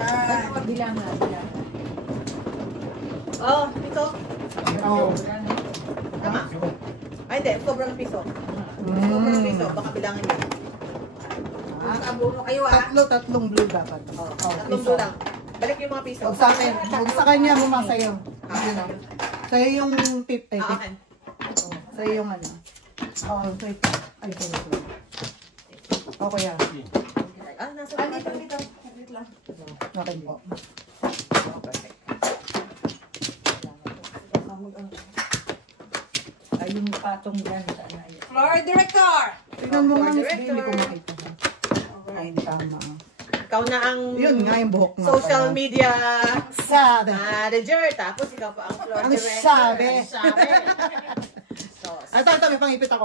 Yan. Bilang na, bilang. Oh, ito. Oh. Tama. Ay, hindi. Sobrang piso. Sobrang piso. Baka bilangan niya. Abuno kayo Tatlong blue dapat. Tatlong blue lang. Balik yung mga piso. Huwag sa akin. Huwag sa kanya, mama sa'yo. Sa'yo yung tip. Ay, tip. Akin. Sa'yo yung ano. Oo, wait. Ay, sorry. Okay, ah. Nasa dito. Wait lang. Okay po. Perfect. Ay, yung patong yan. Floor Director! Tingnan mo nga, Miss Director. Bailey, kung makita. Ay, tama. Ikaw na ang Yun nga yung buhok nga social pala. media Sabi. manager. Tapos ikaw pa ang floor Ang director. sabi. Sabi. So, Ito, may pangipit ako.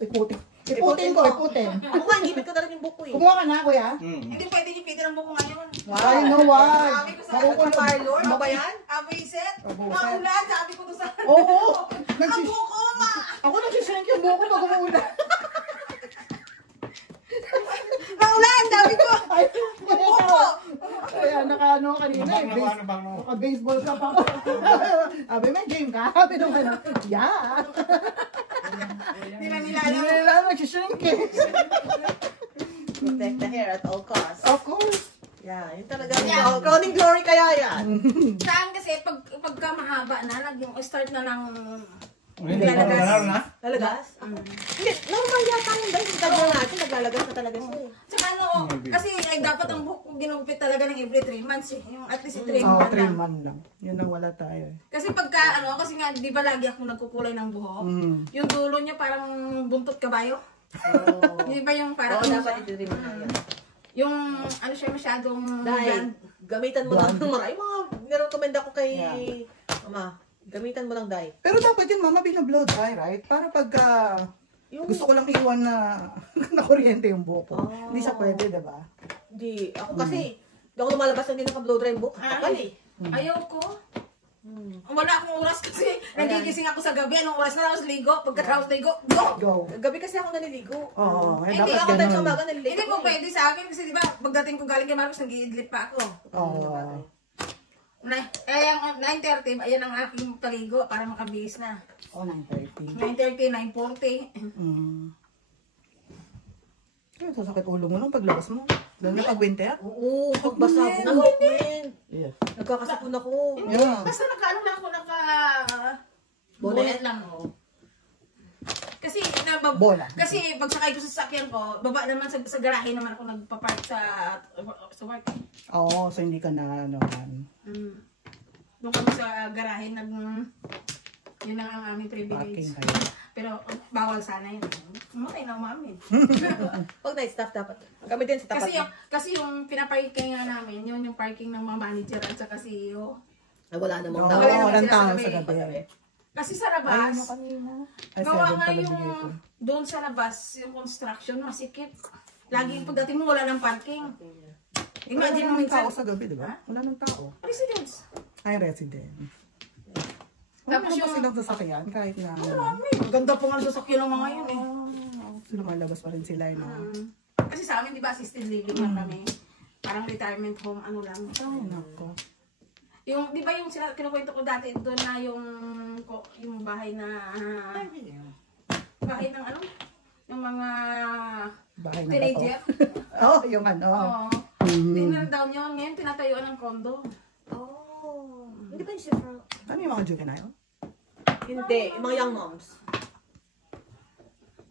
Iputin. Iputin ko, iputin. ako nga, gimit ko talaga yung buko eh. Kumuha ka na, kuya. Hindi pwede ipitin ang buko ngayon. Ay, no, wag. Sabi ko sa Makukulong. Parlor, ano ba yan? Abiset. Abuset. Maulan, sabi ko to sa... Oo. Ang buko, ma! Ako nagsishrink yung buhok ko pag umuulan. Maulan, sabi ko! Ay, Buko! kaya naka-ano kanina eh. Naka-baseball ka pa. Sabi, may game ka? Sabi naman, yeah. Hindi na nila Hindi alam. nila nagsishrink eh. Protect the hair at all costs. Of course. Yeah, yun talaga. Crowning glory kaya yan. Saan kasi, pagka mahaba na, start na lang Lalagas. Lalagas? Hindi, normal yata yung dahil yung tagal natin, naglalagas na talaga siya eh. Tsaka ano, kasi ay, dapat ang buhok ko ginugpit talaga ng every 3 months eh. Yung at least 3 Oo, months 3 lang. months lang. Yun ang wala tayo eh. Kasi pagka ano, kasi nga di ba lagi ako nagkukulay ng buhok? Yung dulo niya parang buntot kabayo. Oh. Di ba yung parang Oo, dapat ito rin mo na yan. yung ano siya masyadong Dahil, gamitan mo lang ng marami. Mga nirecommend ako kay Mama. Gamitan mo lang dye. Pero dapat yun, mama, binablow dry, right? Para pagka gusto ko lang iwan na nakuryente yung buhok ko. Hindi siya pwede, diba? Hindi. Ako kasi, hindi ako lumalabas na hindi naka-blow dry yung buhok. Kapal eh. ayaw ko. Wala akong oras kasi nagigising ako sa gabi. Anong oras na tapos ligo? Pagkatapos ligo, go! Go. Gabi kasi ako naliligo. Oo, Hindi dapat ako tayo sa ganun. umaga naliligo. Hindi po pwede sa akin kasi di ba pagdating ko galing kay Marcos nag-iidlip pa ako. Oo. Yung 9:30, ayan ang aking paligo para makabihis na. Oh, 9:30. 9:30, 9:40. Kaya sasakit ulo mo nung paglabas mo. Lalo na pag winter. Oo, pagbasa ko. Yeah. Nagkakasapon ako. Yeah. Basta naka-ano lang ako, Bonnet? lang ako. Kasi, Bola. kasi pag sakay ko sa sasakyan ko, baba naman sa garahe naman ako nagpa-park sa work. Oo, so hindi ka na ano. Doon kami sa garahe, yun ang aming Parking privilege. kayo. Pero bawal sana yun. Umatay na umamin. Pag night staff dapat. Kami din sa tapat. Kasi yung pinaparking nga namin, yun yung parking ng mga manager at saka CEO. Ay, wala namang Oo, tao. Wala naman walang sila tao sa sa gabi. gabi. Kasi sa Ay, labas, ano kanina? Ay, gawa 7 nga pala yung bigay ko. doon sa labas, yung construction, masikip. Lagi pagdating mo, wala ng parking. Imagine mo Wala nang minsan, tao sa gabi, di ba? Wala nang tao. residents. Ay, resident. Tapos Tapos yung- silang sasakyan kahit na. Marami. Ang ganda po nga ng sasakyan ng mga yun eh. Sila malabas pa rin sila, no? Kasi sa amin, di ba, assisted living lang kami. Parang retirement home, ano lang. Ay, nako. Yung, di ba yung kinukwento ko dati, doon na yung bahay na, bahay ng ano? Yung mga Bahay na teenager. Oh, yung ano. Oo. Tinal down yun. Ngayon, tinatayuan ng kondo. Oh. Hindi ba yung chef? Ano yung mga juvenile? Hindi. Yung mga young moms.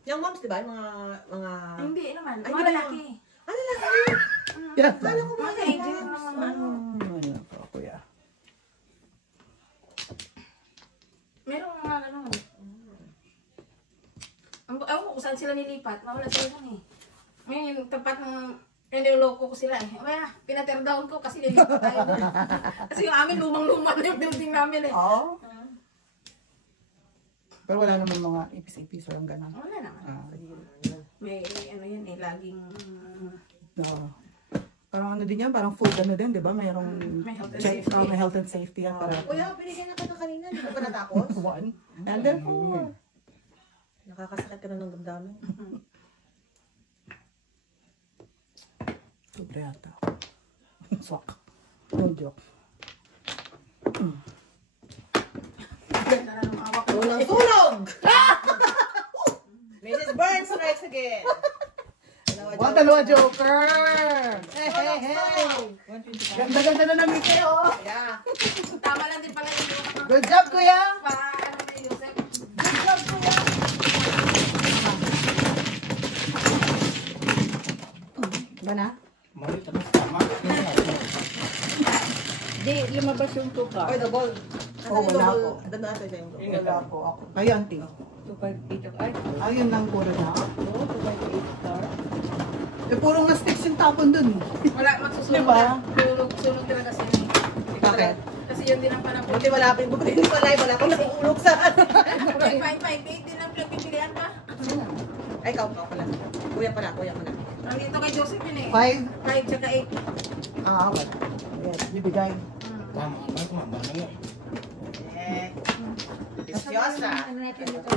Young moms, di ba? Yung mga... Hindi naman. Ay, Mga di ba lalaki. Ano lang? Yeah. Mga teenager. Mga Ay, nako, kuya. merong mga ganun. Ewan ko kung saan sila nilipat. Mawala sila dun eh. Ngayon, yung tapat ng niloloko ko sila eh. Kaya, pinatear down ko kasi nilipat tayo dun. Kasi yung amin, lumang-luma na yung building namin eh. Oo. Pero wala naman mga ipis-ipis o yung gano'n. Wala naman. May ano yan eh, laging... No. Parang ano din yan, parang food ano din, di ba? Mayroong May health and check, safety. may health and safety yan. Para Kuya, binigyan na kita kanina. Hindi ko pa natapos. one. And then four. Nakakasakit ka na ng damdamin. Sobre ata. Swak. No joke. Unang tulog! Mrs. Burns strikes again. Dalawa joker! Hey! Ganda-ganda na ng ngiti, oh! Yeah. Tama lang din pala yung Good job, kuya! paano na Yusef. Good job, kuya! Ba na? Mali, tapos tama. Di, lumabas yung 2 Oy, cards. the ball. Oh, wala po. Doon na ito yung double. Wala po ako. Kayo, auntie. 258 ay, Ayun lang puro na. oo, 258 cards. Eh, puro nga sticks yung tapon dun. Wala, magsusunod Diba? na. Sunod talaga sila. Bakit? Kasi yun din ang panapon. Buti wala pa yung buti hindi pa live. Wala pang nakuulog sa... 558 din ang pinagpipilian ka. Ay, ikaw pala. Kuya pala. Nandito kay Joseph yun eh. 5? 5 tsaka 8. Ah, wala. Yes, bibigay. Tama, ay, kumamba na nga. Eh. Deliciosa. Ano natin ito?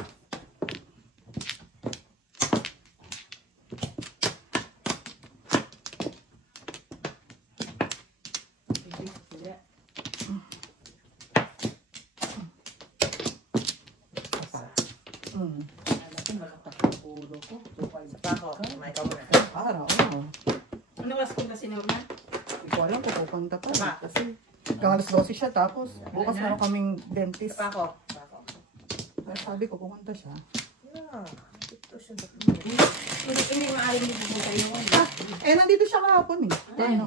Mm. Sa pako. May ikaw muna. Araw. Ano oras punta si Norma? Hindi ko alam kung pupunta pa. Diba? Kasi alas 12 siya, tapos bukas meron kaming dentist. Sa pako. Kaya sabi ko, pumunta siya. Yeah. Ito siya. Hindi maaari mo pupunta yun. Eh, nandito siya kahapon eh. Ano?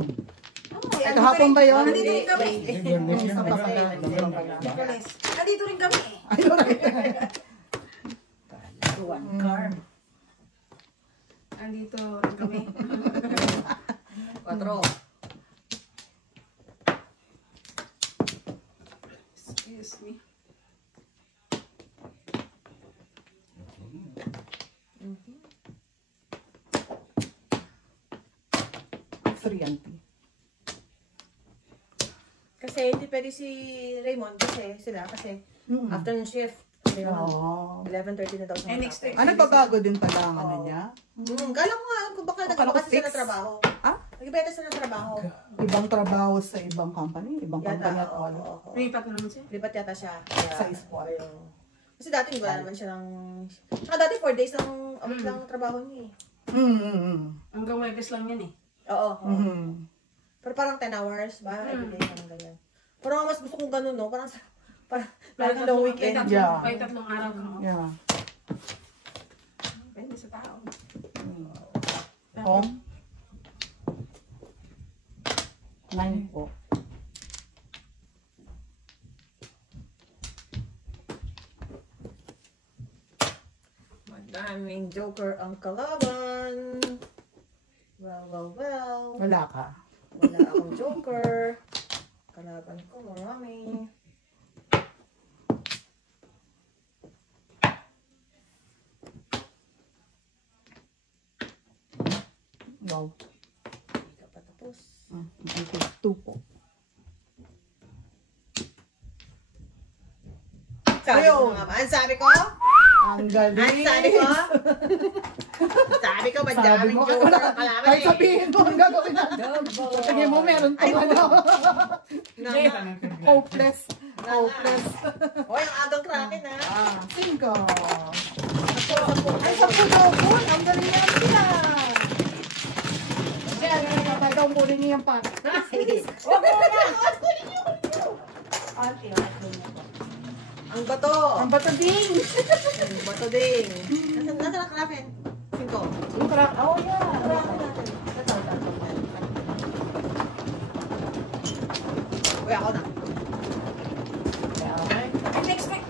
Ay, kahapon ba yun? Nandito rin kami. Ayun, Nicholas. Nandito rin kami. One card. Nandito rin kami. 4. Excuse me. Three, auntie. Kasi hindi pwede si Raymond kasi afternoon shift. Oo. 11:30 na daw siya. And next week. Ah, nagbabago din pala ang ano niya? Kala ko nga kung baka nagkabaka siya ng trabaho. Ah? Nagbenta siya ng trabaho. Ibang trabaho sa ibang company? Ibang company at all? Lipat na naman siya. Lipat yata siya. Sa spot. Kasi dati wala naman siya ng... Saka dati 4 days lang lang trabaho niya eh. Hanggang Webes lang yan eh. Oo. Pero parang 10 hours ba? Mm. Every day, parang ganyan. Parang mas gusto kong ganun, no? Parang lalo na weekend. May tatlong araw ka. Yeah. Pwede sa tao. Home? 9 po. Madaming joker ang kalaban. Well. Wala ka. Wala akong joker. Kalaban ko, marami. Wow. Hindi ka pa tapos. 2 po. Sabi ko naman. Sabi ko? Ang galing. Sabi ko? Sabi ko, madaming joker ang kalaban Kahit eh. sabihin mo, ang gagawin natin. Tingin mo, meron pa ano. Hopeless. Hopeless. Hoy, ang agang kraken ha. 5. Ay, 10 daw po. Ang galing yan sila. Siya, natay daw kunin niya yung pan. Ang bato. Ang bato ding. Ang bato ding. Nasaan ang kraken? 5. Yung crack. Oh, yeah. Uy, ako na. And next week.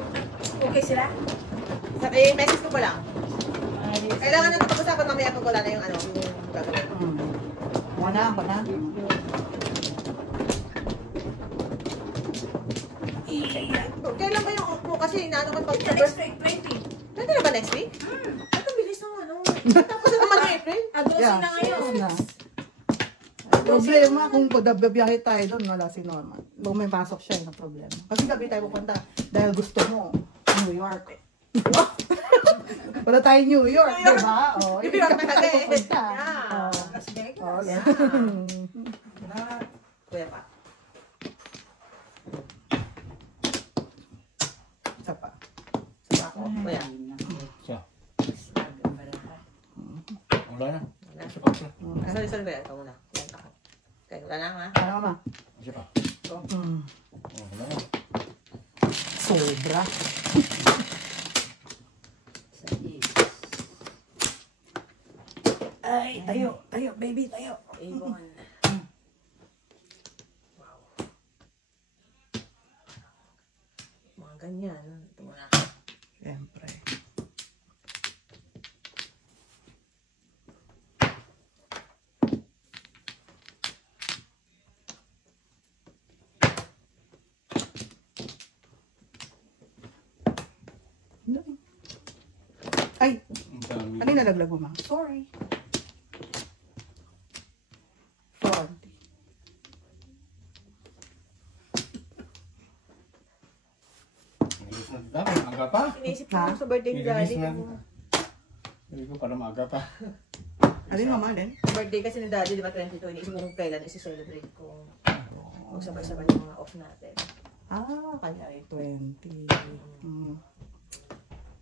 Okay sila? Message ko pa lang. Kailangan na pag-usapan mamaya pag wala na yung ano, yung gagawin. Wala ako na. Kailan ba yung off mo? Kasi inaano ko pag... Next week, 20. Pwede na ba next week? At ang bilis ng ano. Tapos na naman ng April. Adosin na ngayon. Na. Problema kung biyahe tayo doon, wala si Norman. Kung may pasok siya, yun ang problema. Kasi gabi tayo pupunta dahil gusto mo, New York. Wala tayo New York, di ba? Oh, New York gabi talaga tayo eh. pupunta. Yeah. Oh. Las Vegas. Oh, Yeah. Kuya pa. saan ba yan? Ikaw muna. Yan ako. Okay, wala na ha? Ano ma? Siya pa. Mm. Oh, wala na. Sobra. Ay, tayo, baby, tayo. Avon. Wow. Mga ganyan. Ito muna. Siyempre. Ay, Ang dami. ano yung nalaglag mo, ma? Sorry. 40. Bilis na dami. Aga pa. Inisip ko sa birthday ni Daddy. Bilis na. Sabi ko para maaga pa. Alin, mama, alin? Sa birthday kasi ni Daddy, di ba 22, iniisip ko kung kailan isi-celebrate kung magsabay-sabay yung mga off natin. Ah, kaya ay 20. Mm.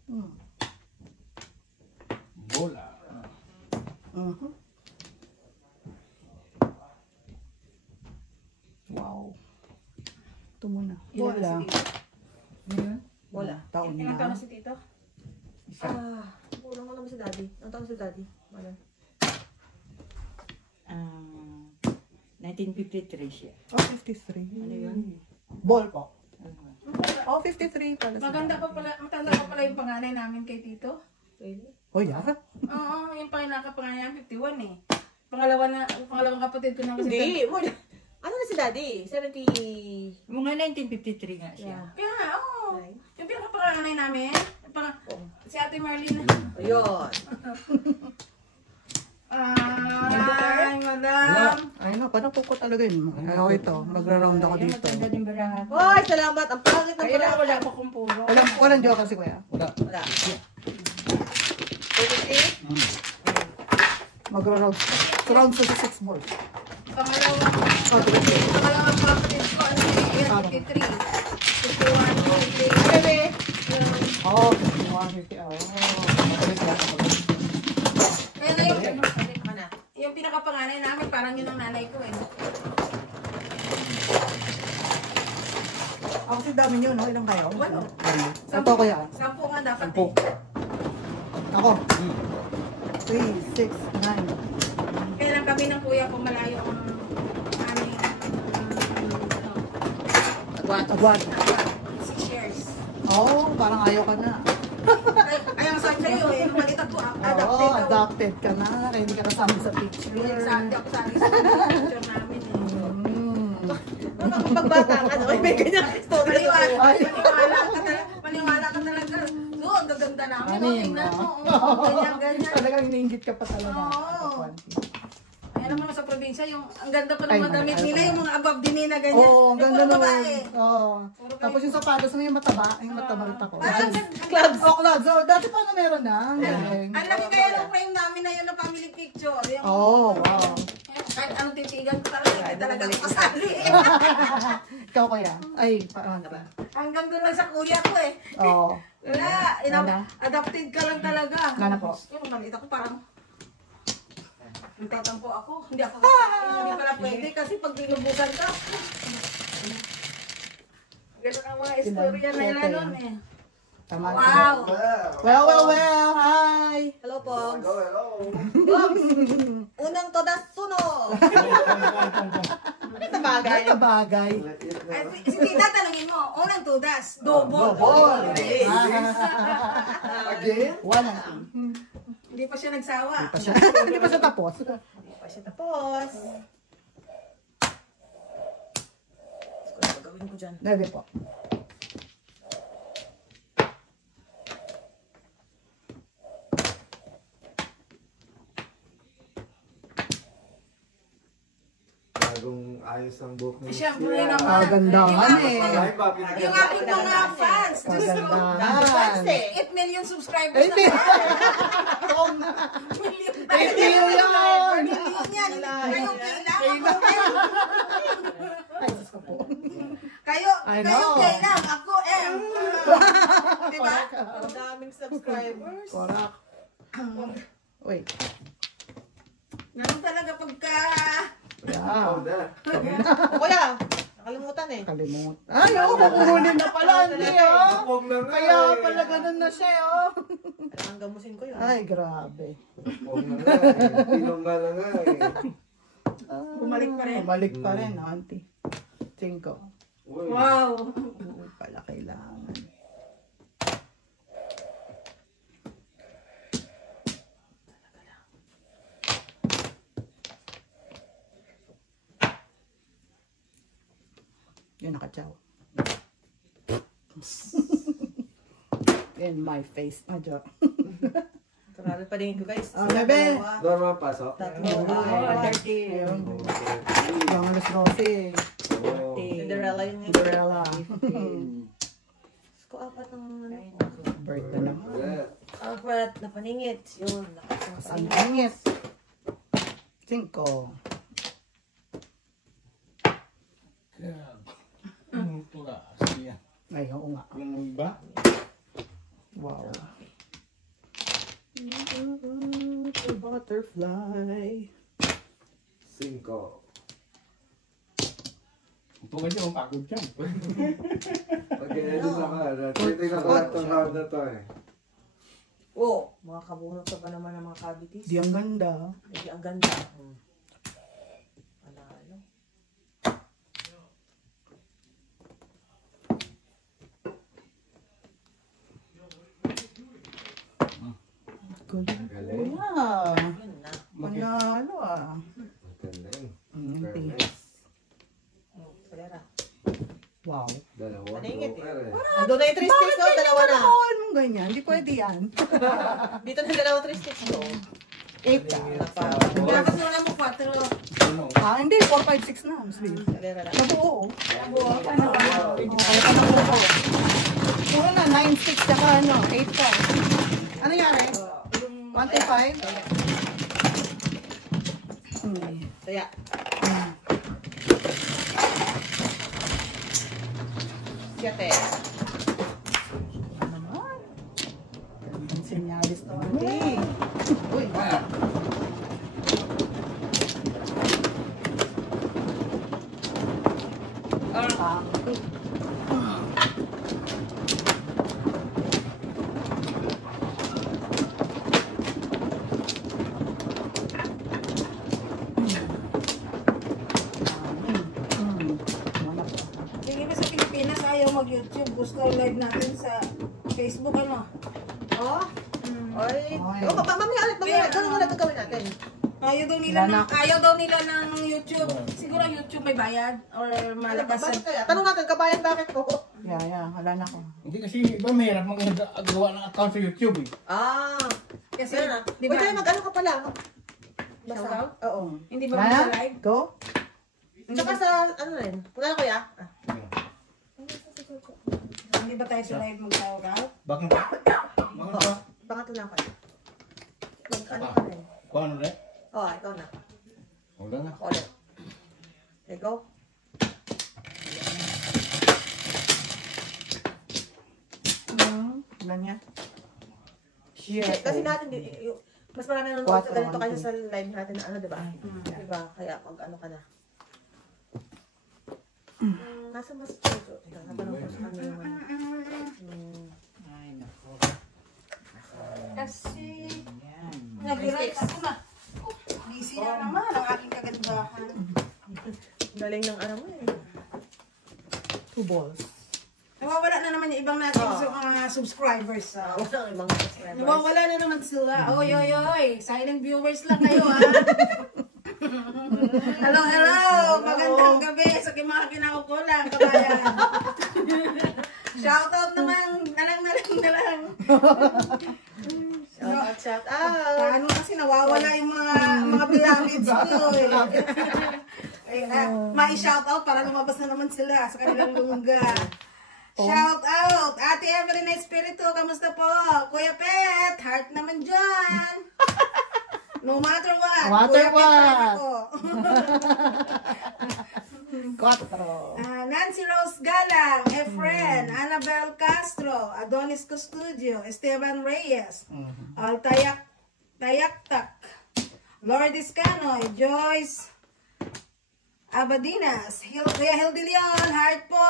Mm. Bola. Mhm. Wow. Ito muna. Ilan na Bola. si Tito? Wala. Taon Ilang taon na. na si Tito? Kulang mo naman si Daddy. Ang taon si Daddy? Wala. 1953 siya. Oh, 53. Ano yun? Ball po. Ano? Oh, 53 pala. Matanda pa pala yung panganay namin kay Tito. Really? Oh, yeah. Oo, yung panganay namin 51 eh. Pangalawang kapatid ko na kasi. Hindi. More than... Ano na si Daddy? 70... Mga 1953 nga siya. Yeah. Kaya nga, oo. Right. Yung pinakapanganay namin, si Ate Marlene. Ayun. Ay, madam. Ay, no, paano po ko talaga yun? Ay, oh, ito. Magra-round ako Yung dito. matanda din barahan. Hoy, salamat. Ang pangit ng Kaya pala. wala pa kong puro. Walang joke kasi, kuya. Wala. Wala. 23? Magra-round. Round 6 balls. Pangalawang kapatid ko, ano si 53. 51, 53. Bebe. Oh, 150. Oh, mabilis lang. Kaya na yung, Ka na. yung pinakapanganay namin, parang yun ang nanay ko eh. Ako kasi dami nyo, no? Ilang kayo? Walo. Ito, kuya. 10 nga dapat 10. eh. Ako. 3, 6, 9. Kaya lang kami ng kuya ko malayo ang aming Agwan. 6 years. Oh, parang ayaw ka na. Ay, ang sabi sa'yo eh, nung maliit ako, Oo, adopted ako. adopted ka na. Kaya hindi ka kasama sa picture. Exactly ako sa picture namin eh. Mm. Pagbata ka, no? May ganyan story. Maniwala ka talaga. So, ang gaganda namin. Ano Oh, yun, tingnan mo. no? Oh, ganyan. Talagang iniingit ka pa talaga. Oo. Ay, alam mo naman sa probinsya, yung ang ganda pa ng Ay, mga damit ay, nila, ay. yung mga above din na ganyan. Oo, ang Yung ganda puro naman. babae. Oo. Puro kayo. Tapos yung sapatos mo yung mataba, yung matabalita ko. Parang Clubs. Oh, clubs. So, dati pa na meron na. ang laki kaya ng frame namin na yun na family picture. Yung, Oo, wow. kahit anong titigan ko talaga, hindi talaga ako kasali. Ikaw kaya? Ay, paano ba? Hanggang doon lang sa kuya ko eh. Oo. Wala, Wala. adopted ka lang talaga. Wala po. Yung maliit ako parang nagtatampo ako. Hindi ako kakain. Hindi pala pwede kasi pag binubusan ka. Ganun ang mga istorya na yun nun eh. Tama. Wow! Well. Hi. Hello, Pogs. Pogs! Unang todas suno! Ito bagay. Ay, bagay. Ay, si Tita, tanungin mo, unang tudas, double. Again? One. Hindi pa siya nagsawa. Hindi pa siya tapos. Hindi pa siya tapos. Ano gagawin ko dyan? Dali po. Bagong ayos ang buhok ni Siyempre Sierra. naman. Kagandahan eh. Ay, ba, pinag- Yung aking mga fans, Diyos ko, Kagandahan. 8 million subscribers Hindi. na. Oo nga. Million Thank you yun. Million yan. Kayong kailangan ako. Ay, Diyos ko po. I Kayong know. kailangan ako. Diba? Ang daming subscribers. Korak. Wait. Ganun talaga pag busog ka. Yeah. Oh, na. O kuya, nakalimutan eh. Kalimut. Ay, kukunin na pala. Hindi, Huwag na nga Kaya eh. pala ganun na siya, oh. Kailangan gamusin ko yun. Ay, grabe. Huwag na nga eh. Tinanggal na nga eh. Bumalik pa rin. Bumalik pa rin, auntie. 5. Uy. Wow. Oo pala kailangan. Yun, nakachaw. In my face. Adyo. Grabe pa din ko guys. Bebe. Normal pasok? Tatlo. Ayun. Yung alas 12. Oh. Cinderella yun yun. Cinderella. Ko apat ng Birthday naman. Wala. apat na paningit. Yun. Ang ingit. 5. Ang tulas yan. Ay, oo nga. Yung iba? Wow. Butterfly. 5. Ito kasi ang pagod yan. Pag-edit na ka. Titignan ko lang itong round na to eh. Oh, mga kabunot ka pa naman ng mga cavities. Di ang ganda. Hindi, ang ganda. Panalo. Galing. Galing. Yeah. Yun na. Manalo ah. Magaling. Auntie. Pera. Wow. Dalawa. Paningit eh. Joker eh. Doon na yung 3 sticks, no? Dalawa na. Bawal mong ganyan. Hindi pwede yan. Dito na dalawa 3 sticks, no? 8 ka. Dapat mo na mo 4. Ano? Hindi. 4, 5, 6 na. Sweet. Pera na. Nabuo. Nabuo. Puro na. 9, 6, tsaka ano. 8 ka. Ano nangyari? 1, 2, 5? Saya. Siyete. Ano naman? Ang senyalis to. Auntie. Uy. Yung iba sa Pilipinas ayaw mag-YouTube. Gusto yung live natin sa Facebook, ano? Oh? Ay. Ay. Oh, mamaya ulit. Mamaya. Ganun ulit ang gawin natin. Ayaw daw nila ng YouTube. Siguro YouTube may bayad or malabasan. Bakit kaya? Tanong natin, kabayan bakit ko? Yeah. Wala na ako. Hindi kasi iba mahirap magawa ng account sa YouTube eh. Ah. Kasi, Kasi na. di Pwede ba? mag-ano ka pala. Shout Basta. out? Oo. Hindi ba Wala sa na? live? Go? Tsaka sa, ano rin. Wala na kuya? Ah. Hindi ba tayo sa live mag-shout out? Bakit ba? Bakit ba? Baka ito na kayo. Mag-ano ka rin. Kung ano ulit? Oo, ikaw na. Wala na. Ako ulit. Okay, go. Ilan yan? Kasi natin, mas marami nanonood sa ganito kaysa sa live natin na ano, diba? Diba? Kaya pag ano ka na. Nasa mas ito. Ito, natanong ko sa kanya naman. Ay, nako. Kasi Yan. nag-write ako na. Oh, busy na naman ang aking kagandahan. Galing ng ano mo eh. 2 balls. Nawawala na naman yung ibang natin subscribers. Walang ibang subscribers. Nawawala na naman sila. Oy, oy, oy. Silent viewers lang kayo, ha? Hello, hello. Magandang gabi sa mga kinakukulang, kabayan. Shoutout naman. Nalang. Shout out. Paano kasi nawawala yung mga beloveds ko, eh. Ma-shoutout para lumabas na naman sila sa kanilang lungga. Shout out! Ate Evelyn Espiritu, kamusta po? Kuya Pet, heart naman dyan. No matter what. Matter Kuya Pet what. pa rin ako. 4. Nancy Rose Galang, Efren, Annabel Castro, Adonis Custodio, Esteban Reyes, Tayaktak, Lourdes Canoy, Joyce Abadinas, Kuya Hildy Leon, heart po.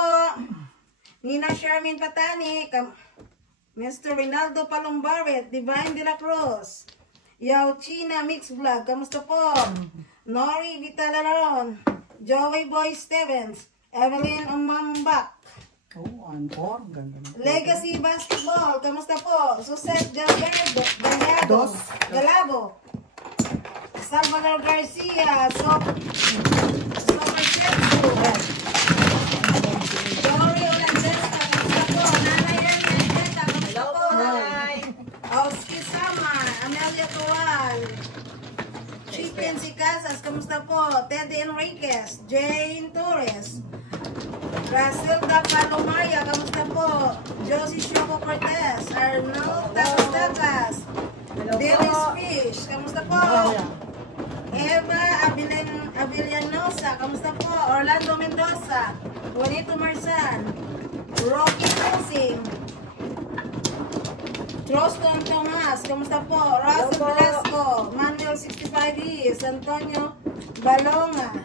Nina Shermin Patani, Mr. Rinaldo Palombaret, Divine de la Cruz, Yao China Mix Vlog, kamusta po? Nori Vitalaron, Joey Boy Stevens, Evelyn Umambak, Oh, Angkor. Ganda. Legacy Basketball, kamusta po? Suset Gallardo, Galabo, Salvador Garcia, Super Chetsu, Dory Olandesca, kamusta po? Nanay Ernest, kamusta po? Oski Samar, Amelia Tual, Chicken Si Casas, kamusta po? Teddy Enriquez, Jane Torres, Rasilda Palomaya, kamusta po? Josie Choco Cortez, Arnold Takas, Dennis Fish, kamusta po? Eva Avillanosa, kamusta po? Orlando Mendoza, Juanito Marsan, Rocky Racing, Troston Tomas, kamusta po? Russell Velasco, Manuel 65 Antonio Balonga,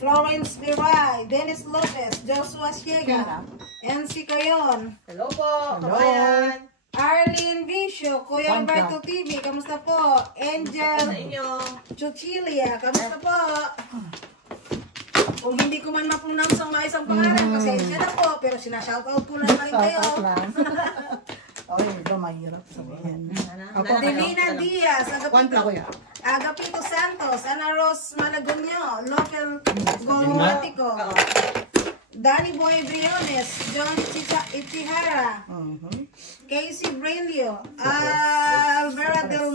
Florence Viray, Dennis Lopez, Joshua Siega, NC Cayon, Hello po, kabayan. Arlene Vicio, Kuya Alberto TV, kamusta po? Sa Angel inyo. Chuchilia, kamusta po? Kung hindi ko man ma-pronounce ang mga isang pangalan, pasensya na po, pero sinashoutout ko lang rin kayo. Shoutout lang. Okay, ito mahirap sabihin. Ako, Delina Diaz, One pa, kuya. Agapito Santos, Ana Ros Malagonyo, Local Golmatico, Danny Boy Briones, John Ichihara, Casey Brailio, Alvera Del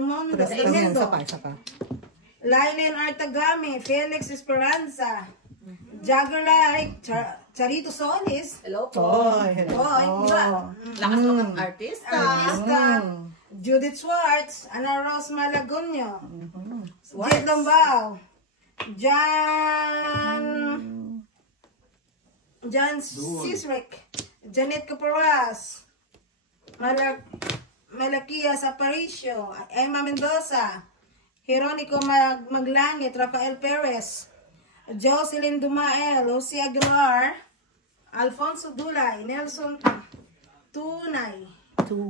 Mundo, Isa pa. Lailen Artagami, Felix Esperanza, Jagger Like, Charito Solis, Hello po. Oh, hello. di ba? Lakas mga artista. Artista, Judith Schwartz, Ana Ros Malagonyo, Jed Lombao, John Sisrick, Janet Caparas, Malakias Aparicio, Emma Mendoza, Jeronico Maglangit, Rafael Perez, Jocelyn Dumael, Lucy Aguilar, Alfonso Dulay, Nelson Tunay,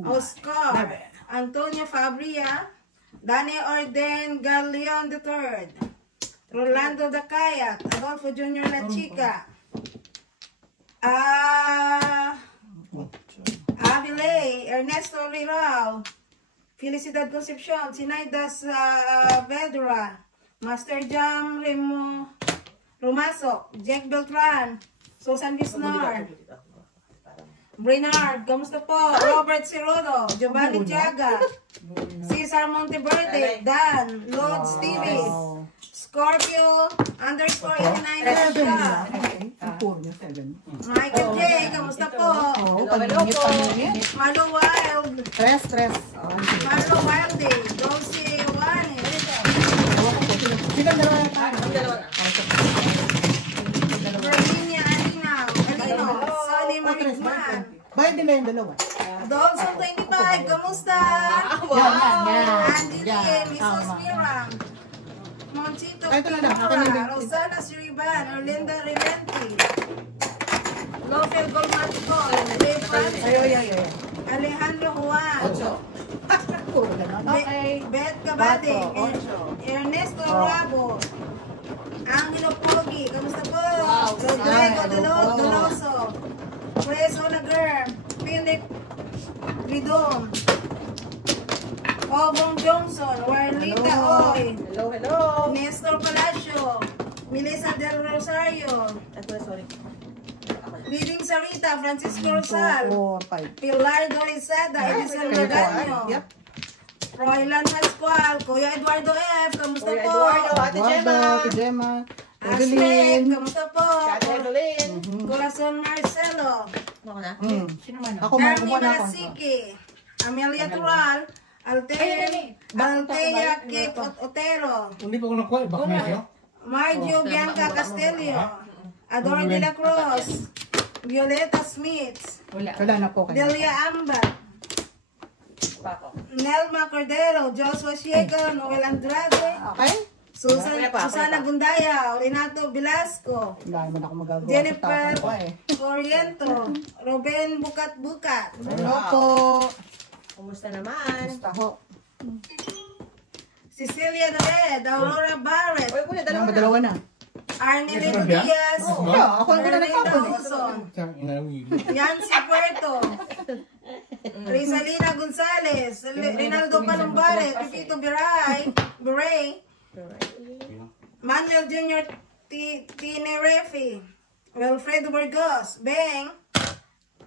Oscar, Antonio Fabria, Dani Orden Galeon III, Rolando Dacayat, Adolfo Jr. La Chica, Avilay, Ernesto Rirao, Felicidad Concepcion, Sinaida Vedra, Master Jam Romaso, Jack Beltran, Susan Bisnar, Bernard, kamusta po? Robert Cirodo, Giovanni Tiaga, Cesar Monteverde, Dan, Lord Stevie, Scorpio, _89 Michael J, kamusta po? Hello po. Malo Wild, Stress. Marlo Wilde, Dulce Juane, Sino dalawa na tayo? Ang dalawa na. Virginia Alino, Sonny Marigman, Bayad nila yung dalawa. Dolson 25, kamusta? Yan. Angeline, Mrs. Mirang, Montito Ito na lang, akin na Pinora, din. Rosana Siriban, Orlinda Rilenti, Lofel Golmatico, Dave Francis, Ay. Alejandro Juan, Puro ganun. Beth Cabade, Ernesto Rabo, Angelo Pogi, kamusta po? Rodrigo Doloso, Preso Lager, Philip Ridon, Obong Johnson, Warlita Oy, Hello. Nestor Palacio, Melissa Del Rosario, Sorry. Leading Sarita, Francisco Rosal, 4, 5. Pilar Dorizada, Edison Regaño, Roylan Pascual, Kuya Eduardo F, kamusta Kuya po? Eduardo, Ate Gemma. Ate Gemma. Ashley, Evelyn. kamusta po? Ate Evelyn. Corazon Marcelo, Ako na. Sino man? Ako Carmi kumuha na ako. Malasiki, Amelia Tural, Altea Cape Otero, Hindi pa ako nakuha. Baka na siya. Marjo Bianca Castelio, Ador de la Cruz, Violeta Smith, Wala. Wala na po kayo. Delia Amba, pa ako. Nelma Cordero, Joshua Siego, Noel Andrade, Okay? Susana Gundaya, Renato Velasco, Wala naman ako magagawa. Jennifer Tapos ako eh. Corriento, Ruben Bukat-Bukat, Hello po. Kumusta naman? Basta ho. Cecilia Dared, Aurora Barrett, Uy, kuya, dalawa na. Dalawa na. Arnelino Diaz, Yeah, ako ang una Erlinda nagpapon eh. Oson, Siyang inawili. Yancy Puerto, Rizalina Gonzalez, Rinaldo Palumbare, Pepito Biray, Manuel Jr. Tinerefi, Wilfredo Burgos, Beng,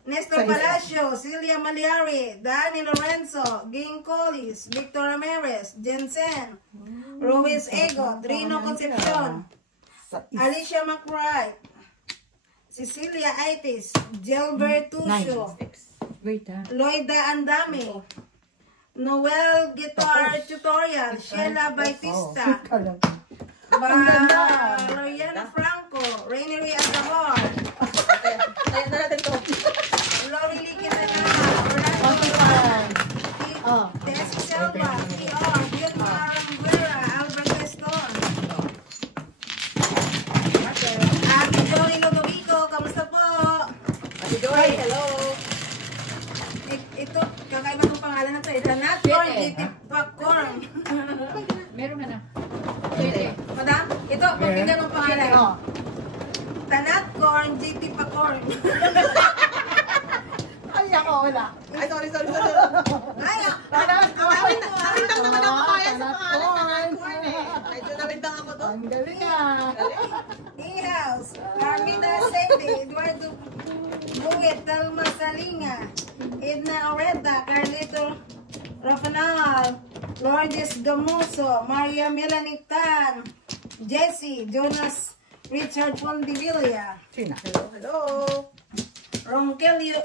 Nestor Palacio, Celia Maliari, Danny Lorenzo, Ging Collis, Victor Ramirez, Jensen, Ruiz Ego, Trino Concepcion, Alicia McBride, Cecilia Aitis, Gilbert Tucio, Loida Andami, Noel Guitar Tutorial, Sheila Bautista, Mariana Franco, Rainieri Azahor, Kaya na natin to. Lori Liquidana, Orlando Tessie Selva, T.R. Gilmar Rivera, Albert Eston, Ate Joey Ludovico, kamusta po? Ate Joy, hello. Ito, kakaiba ng pangalan na ito. Tanat Corn, Litip Popcorn. Meron na na. Madam, ito, pagpindan ng pangalan. Oh. Tanat Corn, GT Popcorn. Ay, ako wala. Ay, sorry. Ay, Nawintang naman ako kaya sa pangalan. Tanat Corn eh. Medyo nawintang ako doon. Ang galing ah. E-House, Armida Sete, Eduardo Buget, Talma Salinga, Edna Oreta, Carlito Rafanal, Lourdes Gamuso, Maria Milanictan, Jesse, Jonas Richard Pondivilla, Sina. Hello. Rogelio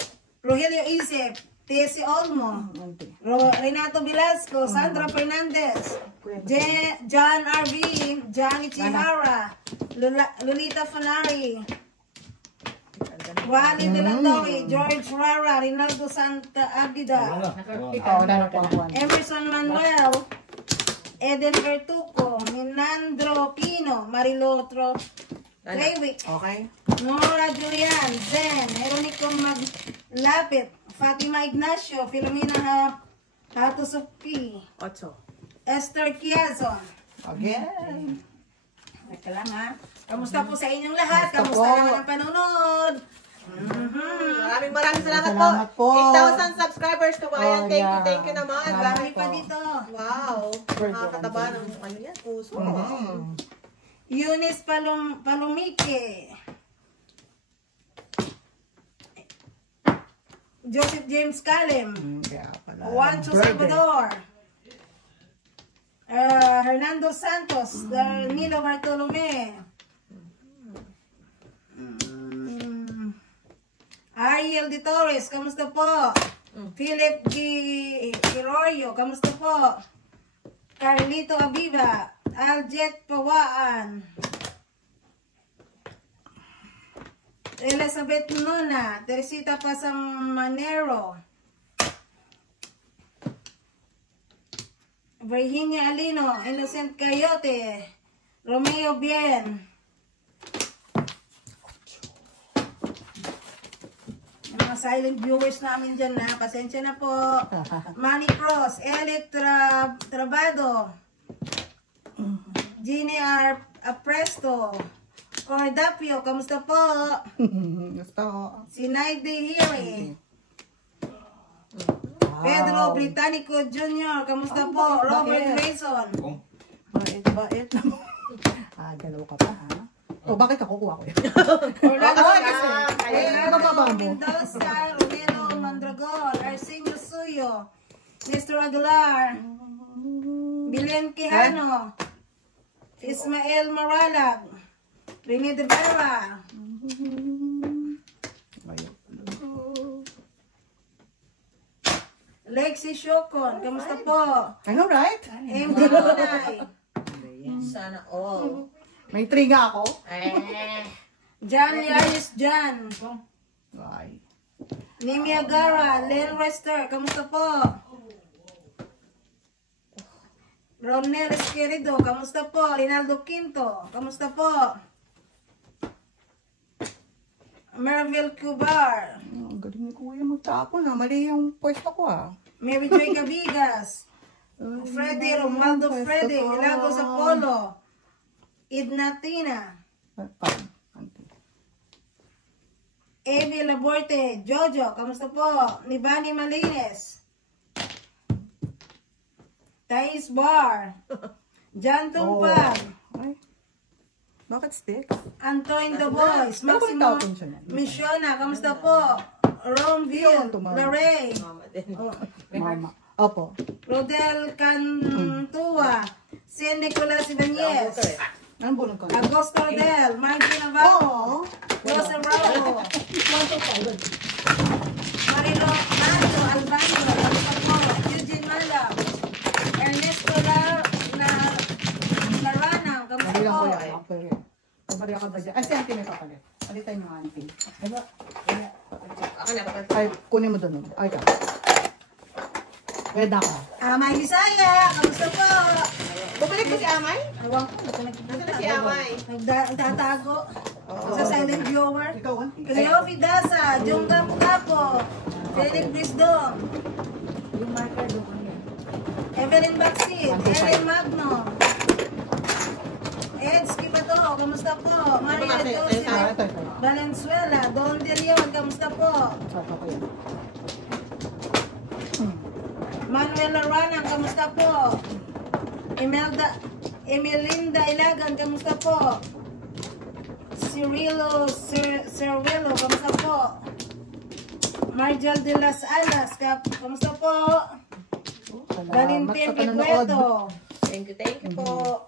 Isip, Tessie Olmo, Renato Velasco, Sandra Fernandez, John R.V., Johnny Chihara, Lolita Fanari, Wally De La Torre, George Rara, Rinaldo Santa Agida, Ikaw wala na po ako. Emerson Manuel, Eden Bertuco, Minandro Pino, Marilotro Trewick, Okay? Nora Julian, Zen, Eronico Maglapit, Fatima Ignacio, Filomena Hatusupi, 8. Esther Kiazon. Again. Teka lang ha. Kamusta po sa inyong lahat? Kamusta Kamusta po? naman ang panonood? Maraming salamat Salamat po. po. 8,000 subscribers to bayan. Oh, Thank you naman. Marami pa dito. Wow. Nakakataba ng ano yan, puso. Eunice Palumike. Joseph James Calem. Kaya pala. Juancho Salvador. Hernando Santos. Nilo Bartolome. Ariel De Torres, kamusta po? Philip Girorio, kamusta po? Carlito Abiba. Aljet Pawaan. Elizabeth Nona. Teresita Pasamanero. Virginia Alino. Innocent Coyote. Romeo Bien. Mga silent viewers namin dyan na. Pasensya na po. Manny Cross. Elite Trabado. Jeannie R. Apresto. Cordapio, kamusta po? Gusto. Si Naide Hiri. Pedro Britannico Jr., kamusta po? Robert Grayson. Bait na mo. Galaw ka pa ha? O bakit ako kuha ko yun? Orlando bababa mo. Mendoza, Romero Mandragon, Arsenio Suyo, Mr. Aguilar, Bilen Quijano, Ismael Maralag, Rene De Vera, Lexi Shokon, kamusta po? I know, right? MD Lunay, Sana all. May intriga ako. John Yaris Jan, Ay. Nimia Gara, Len Rester, kamusta po? Ronel Espirido, kamusta po? Rinaldo Quinto, kamusta po? Merville Cubar, Ang galing ni Kuya magtapon ah. Mali yung pwesto ko ah. Mary Joy Cabigas, Freddy Romualdo Freddy, Ilagos Apollo, Edna Tina, Evie Laborte, Jojo, kamusta po? Nibani Malines, Thais Bar, Jan Tumpag, Ay. Bakit stick? Antoine The Boys, Ano ba Maximo tapon siya na? Missiona, kamusta po? Romville, Laray, Mama din. Mama. Opo. Rodel Cantua, San Nicolas Ibanez, Anong bulong ko? Agosto Rodel, Margie Navarro, Rosa Bravo, Marilo Nato, Albano, Alpaco, Eugene Mala, Ernesto Laranang, kamusta Mali lang po? Kuya. Okay. Pabariya ka ba dyan? Ay, si auntie may papalit. Palitan yung auntie. Ay, ba? Ako na, Ay, kunin mo doon. Ay, ka. Pwede ka. Amay Bisaya, kamusta po? Bumalik ba si Amay? Ewan ko, Nandun na si Amay. nagtatago sa silent viewer. Ikaw, auntie. Cleo Fidasa, Jungga Mukapo, Philip Brisdom, Yung marker doon yan. Evelyn Baxit, Ellen Magno, Ed Skibato, kamusta po? Maria Joseph Ito. Valenzuela, Don De Leon, kamusta po? Ito, Kuya. Manuel Laranang, kamusta po? Emelinda Ilagan, kamusta po? Cirilo Cervelo, kamusta po? Marjal de las Alas, kamusta po? Valentin Picueto, Thank you po.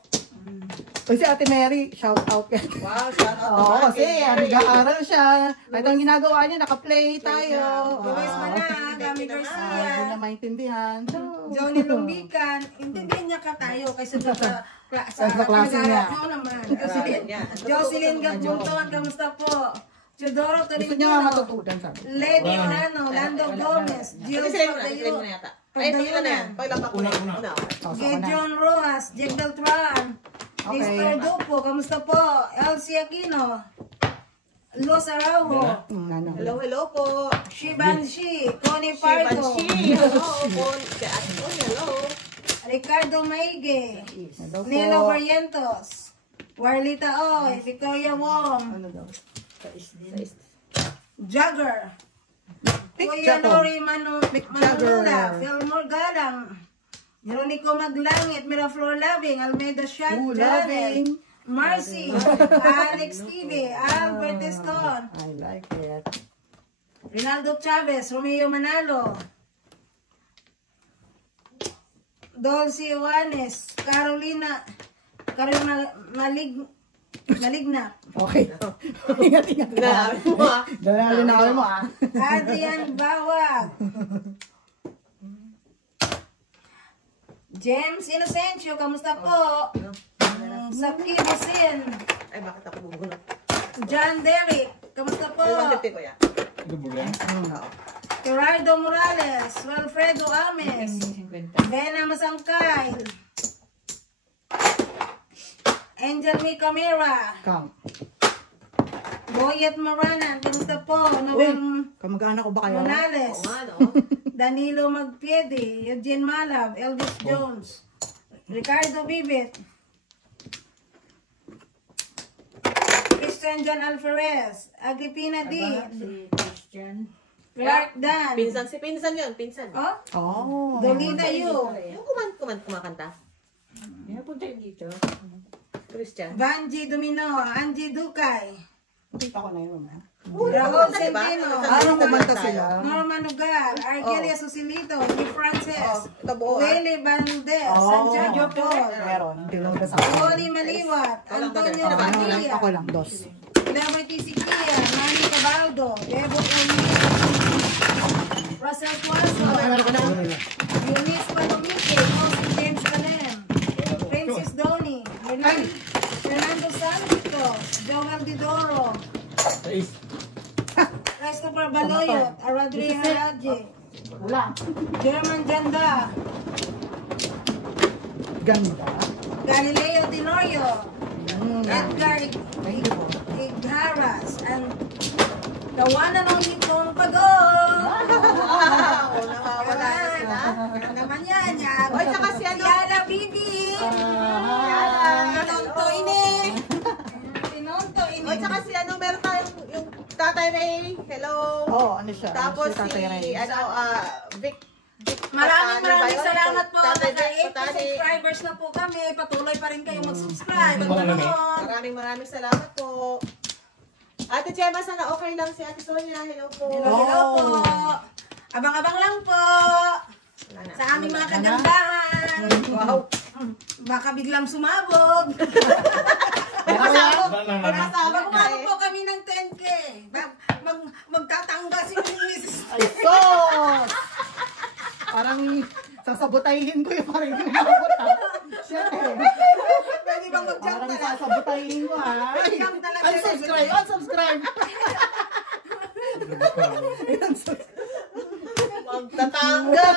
Uy, si Ate Mary, shout out yan. Wow, shout out. Oo, kasi nag-aaral siya. Kahit ang ginagawa niya, naka-play tayo. Luis Mana, Gami Hindi Garcia, na maintindihan. Johnny Lumbican, intindihan niya ka tayo kaysa sa klase niya. Oo naman. Jocelyn Gabunton, kamusta po? Teodoro Gusto niya nga Tolentino, matutunan sabi. Lady Orano, Lando Gomez, Jill Kasi sila Pagdayo, mo na yata. Ay, ito na yan. Pailang pa ko na. Oh, saka na. Gideon Rojas, Jake Beltran, Okay. Lister Dupo, kamusta po? Elsie Aquino, Luz Araujo, Ano? Hello po. Shibanshi, Connie Pardo, Hello po. Kay Ate Connie, hello. Ricardo Maige, Hello po. Nelo Barrientos, Warlita Oy, Victoria Wong, Ano daw? Jagger, Kuya Jagger. Lori Jagger. Manula, Philmore Galang, Jeronico Maglangit, Miraflor Labing, Almeida Shad, Ooh, Janet, Labing. Marcy, Alex Kibe, Albert Eston, I like it. Rinaldo Chavez, Romeo Manalo, Dulce Juanes, Carolina Maligna, Okay. Ingat. Grabe mo ah. Linawin mo ah. Adrian Bawag, James Inocencio, kamusta po? Saki Busin, Ay, bakit ako bubunot? John Derrick, kamusta po? 150 ko yan. Ito po yan. Gerardo Morales, Wilfredo Ames, 50. Bena Masangkay, Angel Mi Camera, Count. Boyet Moranan, kamusta po? Uy, Noel kamag-anak ko ba kayo? Morales, Oo nga, no? Danilo Magpiede, Eugene Malab, Elvis Jones, Ricardo Bibit, Christian John Alvarez, Agripina D, Si Christian. Clark Dan, Pinsan, si Pinsan yun, Pinsan. oh, Oh. Dolita Yu, Yung kumakanta. Yan, punta yun dito. Christian. Vanji Domino, Angie Dukay, Nakita ko na yun. Ha? Raul Kumanta, diba? Centeno, Anong kumanta sila? Norman Ugal, Argelia Susilito, Lee Oh, Frances, ito buo ah. Willie Valdez, Oh. Santiago Paul, Meron. Tinuda sa akin. Tony Maliwat, Antonio Padilla, Ako lang, dos. Liberty Siquia, Manny Cabaldo, Debo Uni, Russell Tuaso, Eunice Palumique, Jose James Calem, Princess Donny, Fernando Santos, Joel Didoro, Sais. Christopher Baloyot, Aradri Haraji, Wala. German Janda, Ganda. Galileo Delorio, Edgar Thank you po. Igharas, and the one and only Tom Pagod. Wow! Nawawala na sila. Ano naman yan? Yan. Oy, saka si ano? Yala Bibi. Tinonto ini. Tinonto ini. Oy, saka si ano, meron tayong yung Tatay Ray. Hello. Oh, ano siya? Tapos Si Tatay Ray. Vic. Maraming salamat po. Tatay Vic Naka 8 Patani. subscribers na po kami. Patuloy pa rin kayo mag-subscribe. At manood. Maraming salamat po. Ate Gemma, sana okay lang si Ate Sonia. Hello po. Hello po. Abang-abang lang po. Sa aming mga kagandahan. Wow. Baka biglang sumabog. Kasama ko Bago po kami ng 10K. Magtatangga si Mrs. Ay, sos! Parang sasabotahin ko yung parang yung mabot ha. Siyempre. Pwede bang mag-jump Parang na lang? sasabotahin ko ha. Jump na lang. Unsubscribe! Unsubscribe! Magtatangga.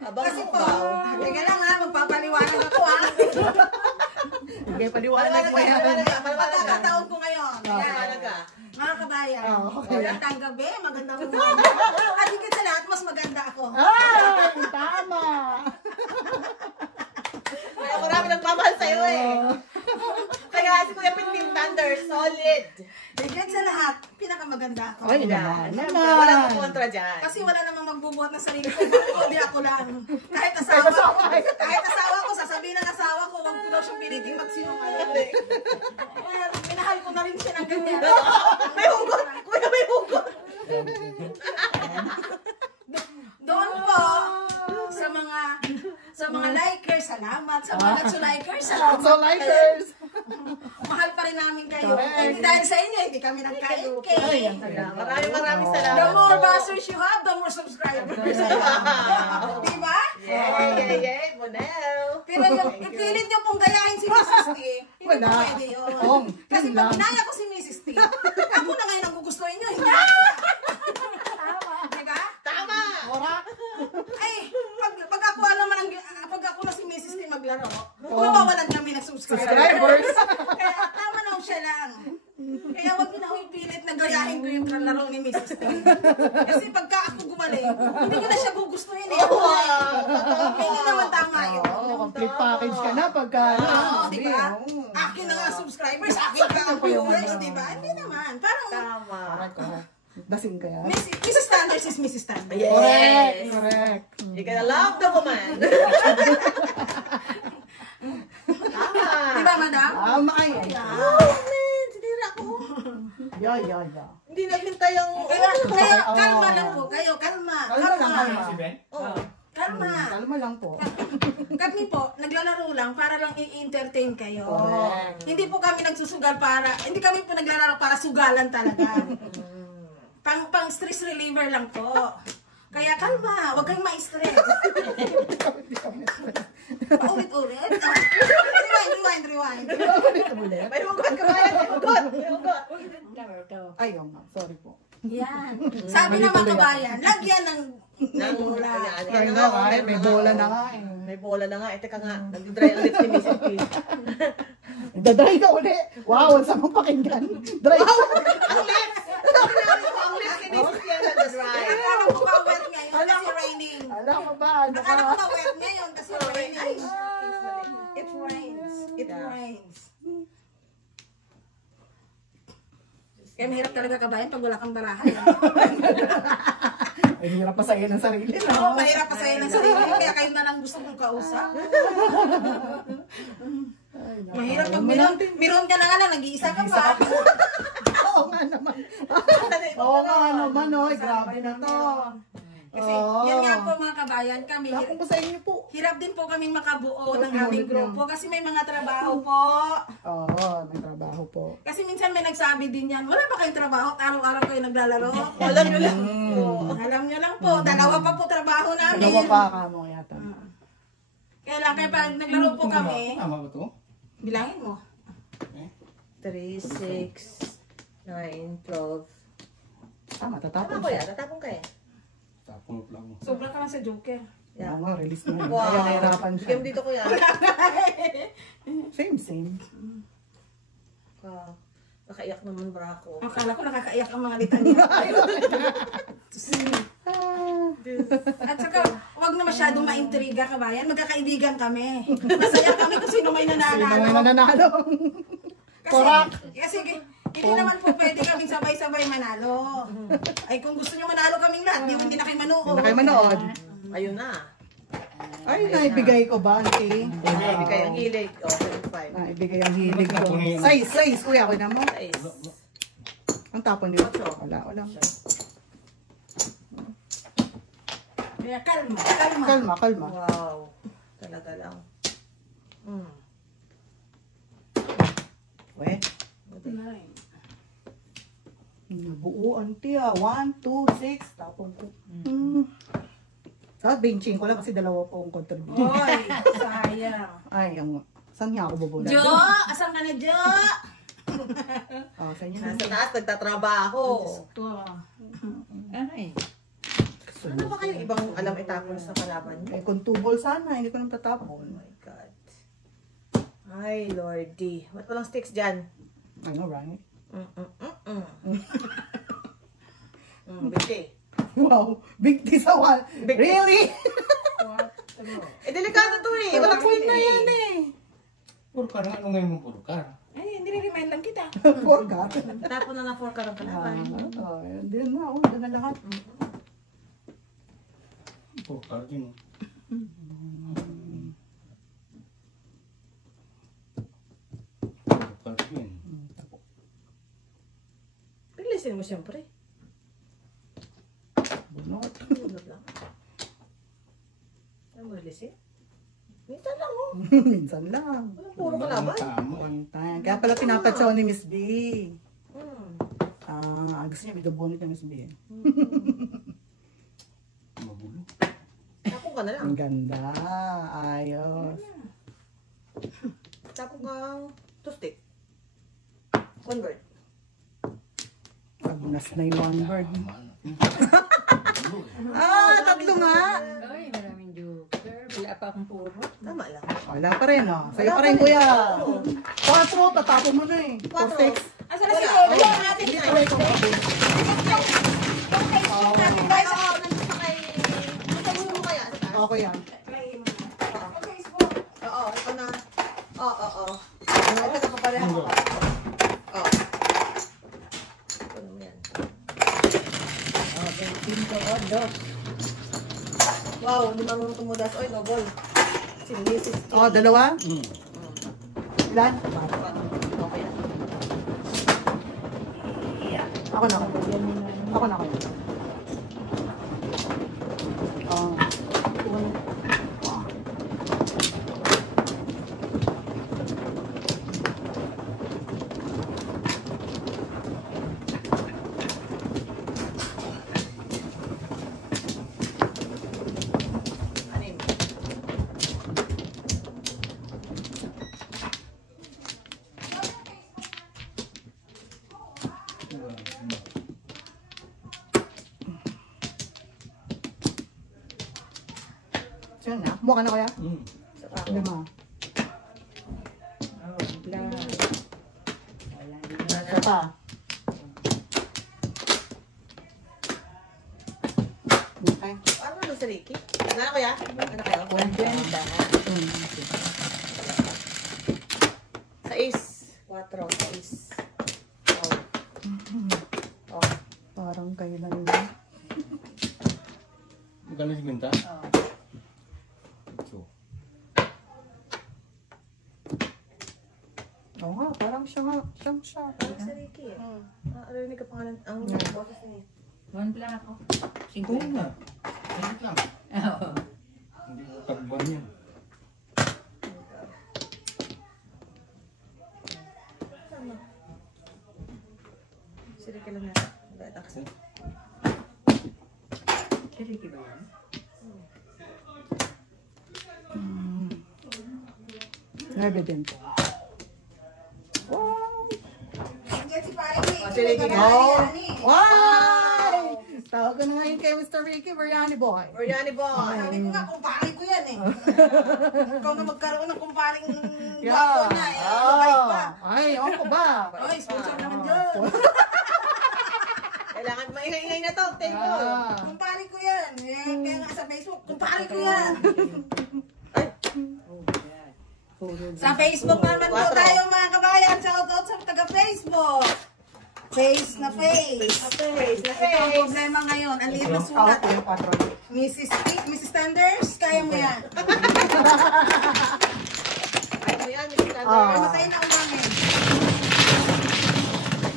Abang Kasi po, teka lang ha, magpapaliwanag ako ha. Sige, paliwanag mo yan. Pagkakataon ko ngayon. Yan. Mga kabayan, magandang gabi, magandang umaga. At higit sa lahat, mas maganda ako. Ay, tama! Kaya marami nagmamahal sa'yo eh. Kaya si Kuya Pintin Thunder, solid. Higit sa lahat, pinakamaganda ako. Ay, naman. Walang kumontra dyan. Kasi wala namang magbubuhat ng sarili ko, kundi ako lang. Kahit asawa ko, sasabihin ng asawa ko, huwag ko daw siyang piliting magsinungaling. Minahal ko na rin siya ng ganyan. May hugot! Kuya, may hugot! Doon po, sa mga likers, salamat. Sa mga likers, salamat. So, likers! Mahal pa rin namin kayo. Hindi dahil sa inyo, hindi kami nagka-8K. Maraming The salamat more po. buzzers you have, the more subscribers. Diba? Yay! Monel! Pero yung ipilit nyo pong gayahin si Mrs. T, hindi Wala. po pwede yun. Kasi yun pag lang. ginaya ko si Mrs. T, ako na ngayon ang gugustuhin nyo. Hindi. Diba? Tama! Ay, pag ako naman pag ako na si Mrs. T maglaro, mawawalan kami ng subscribers. Kaya tama na siya lang. Kaya wag niyo na akong ipilit na gayahin ko yung laro ni Mrs. T. Kasi pagka ako gumaling, hindi ko na siya gugustuhin eh. Hindi naman tama yun. Oo, complete package ka na pagka... Oo, di ba? Akin na nga subscribers, akin ka ang viewers, di ba? Hindi naman. Parang, Tama. Dasing ka yan. Mrs. Standards is Mrs. Standards. Correct! Yes! Correct. You're gonna love the woman. Tama. Di ba, madam? Tama yan. Oh, man! Sinira ko. Ya. Hindi naghintay ang... Kaya, kalma lang po kayo, kalma. Kalma. Si Ben? Oh. Kalma. Kalma lang po. Kami po, naglalaro lang para lang i-entertain kayo. Correct. Hindi po kami nagsusugal hindi kami po naglalaro para sugalan talaga. Pang stress reliever lang po. Kaya kalma, huwag kayong ma-stress. Paulit-ulit. Rewind. May hugot ka ba yan? May hugot. Ayaw nga, sorry po. Yan. Sabi ng mga kabayan, lagyan ng bola. Ay nga, may bola na nga eh. May bola na nga. Eh, teka nga. Nag-dry ang lips ni Mrs. P. Dadry ka uli. Wow, ang samang pakinggan. Dry. Ang lips! Ang lips ni Mrs. P ang nag-dry. Akala ko ba wet ngayon kasi raining. Alam mo ba? Akala ko ba wet ngayon kasi raining. It rains. It rains. Kaya mahirap talaga kabayan pag wala kang barahan. Ay, hirap pa sa'yo ng sarili. Oo, mahirap pa sa'yo ng sarili. Kaya kayo na lang gusto kong kausap. Mahirap pag biron ka na nga lang, nag-iisa ka pa. Oo nga naman. Oo nga naman, oy. Grabe na to. Kasi yan nga po mga kabayan, kami. Lapon ko sa inyo po. Hirap din po kaming makabuo ng aming grupo kasi may mga trabaho po. Oo, may trabaho po. Kasi minsan may nagsabi din yan, wala ba kayong trabaho? Araw-araw kayo naglalaro. Alam nyo lang. Alam nyo lang po, dalawa pa po trabaho namin. Dalawa pa ka mo yata. Kaya lang, kaya pag naglaro po kami, Tama ba ito? bilangin mo. 3, 6, 9, 12. Tama, Tama tatapon ko siya. yan. Tatapon ka eh. Tapon lang. Sobra ka lang sa Joker. Yeah. Oo nga, release na. Wow. Kaya nahirapan siya. Game dito kuya. Same. Wow. Nakaiyak naman ba ako? Akala ko nakakaiyak ang mga litanya. At saka, huwag na masyadong maintriga, kabayan. Magkakaibigan kami. Masaya kami kung sino may Sino nananalo. may nananalo? Kasi hindi naman po pwede kaming sabay-sabay manalo. Ay kung gusto nyo manalo kaming lahat, hindi na kayo manood. Hindi na kayo manood. Ayun na. Ay, naibigay ko ba, auntie? Ibigay ang hilig. Oh, 75. Naibigay ang hilig ko. Size, kuya, ako na mo. Ang tapon dito. Wala. Kaya kalma. Kalma. Wow. Talaga lang. Weh. Buo, auntie 1, 2, 6. Tapon ko. Sa benching ko lang kasi dalawa po ang contribution. Hoy, sayang. Ay, saan nga ako bubula? Jo! Asan ka na, Jo? Saan yun? Nasa taas, nagtatrabaho. Ay. Ano ba kayong ibang alam itapon sa kalaban niyo? Kung 2 ball sana, hindi ko nang Oh tatapon. my God. Ay, Lordy. Ba't walang sticks dyan? I know, right? Bigti. Wow, big T sa wall. Really? Delikado to eh. Walang Point na sticks yan eh. Purkar nga, ano ngayon mong purkar? Ay, nire-remind lang kita. 4 ka? Tapon na ng 4 ka ng kalaban. Hindi na, doon na lahat. Purkar din. Purkar din. Pilisin mo siyempre. Bunot. Bunot lang. Ano mo rilisin? Minsan lang oh. Minsan lang. Walang puro kalaban. Tama. One time. Kaya pala pinapatsaw ni Miss B. Hmm. Gusto niya bidobunit ni Miss B. Magulo. Tapon ka na lang. Ang ganda. Ayos. Tapon kang 2 stick. 1 bird. Pagunas na yung 1 bird. Magulo eh. Tatlo nga. Ay, maraming joker. Wala pa akong puro. Tama lang. Wala pa rin, oh. Sa'yo pa rin, kuya. 4, tatapon mo na eh. 4, 6. Asa na si Wala. Ojo? Natin na. Guys, ako nandun sa kay... Nagsabuno mo kaya? Okay yan. Oo, ito na. Oo. Ito na papareho ko pa. Oo. Ito na mo yan. Wow, hindi marunong tumudas. Oy, no ball. Sinisis. Dalawa? Ilan? Okay na. Ako na. Anim. Sino na? Buka na kaya? Sa pa. 5. Oh, black. Wala na. Isa pa. Okay. Ano na sa Ricky? Ano kaya? Ano kayo? 120. 6. 4. 6. Oh. Parang kailan yun. Magkano si Binta? Oo nga, parang siya. Ano sa Ricky? Arinig ka pangalan. Ang boses niya. 1 black ako. Oo 50. nga. Ayun lang. Oo. Hindi mo tagban yan. Si Ricky lang natin. Beta kasi. Kiriki ba yan? Evident. Nandiyan si Pare Nick. Si Ricky nga. Wow! Tawag ko na ngayon kay Mr. Ricky Biryani Boy. Biryani boy. Sabi ko nga, kumpare ko yan eh. Ikaw na magkaroon ng kumparing Yeah. gwapo na eh. Mabait pa. Ay, ako ba? Oy, sponsor naman dyan. Kailangan maingay-ingay na to. Thank you. Kumpare ko yan. Eh, kaya nga sa Facebook, kumpare ko yan. Sa Facebook naman po tayo mga kabayan. Shoutout sa taga-Facebook. Face na face. Face na Ito ang face. problema ngayon. Ang liit na sulat. Yung patron. Mrs. Thunders, kaya mo yan. Ay mo yan, Mr. Ah. Thunder. Matay na umangin.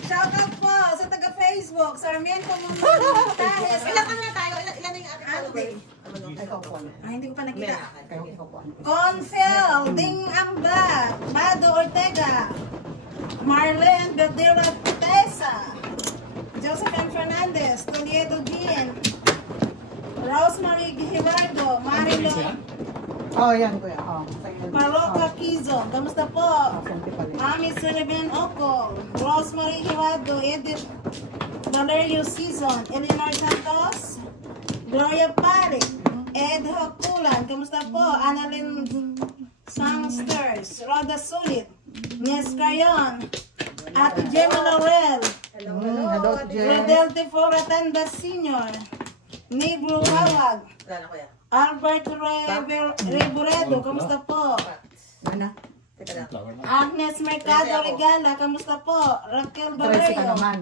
Shoutout po sa taga-Facebook. Sarmiento Mumutahes. Ilan kami na tayo? Ilan na yung ating followers? Ikaw po. Ay, hindi ko pa nakita. Ikaw po. Confel, Ding Amba, Mado Ortega, Marlene Bedera Tesa, Josephine Fernandez, Toledo Jean, Rosemary Gilardo, Marilo Oh, yan kuya. Oh. Maroka Kizo, kamusta po? Ami Sullivan Ocol, Rosemary Gilardo, Edith Valerio Season, Eleanor Santos, Gloria Pari, Ed Hakulan, kamusta po? Annalyn Sangsters, Roda Sulit, Nes Cayon, Ate Gemma Laurel, Hello, hello, Jen. Rodelte Foratanda Sr., Negro Hawag, Gala ko yan. Albert Reboredo, kamusta po? Ano? Teka lang. Flower na. Agnes Mercado Regala, kamusta po? Raquel Tracy ka Barrio, naman.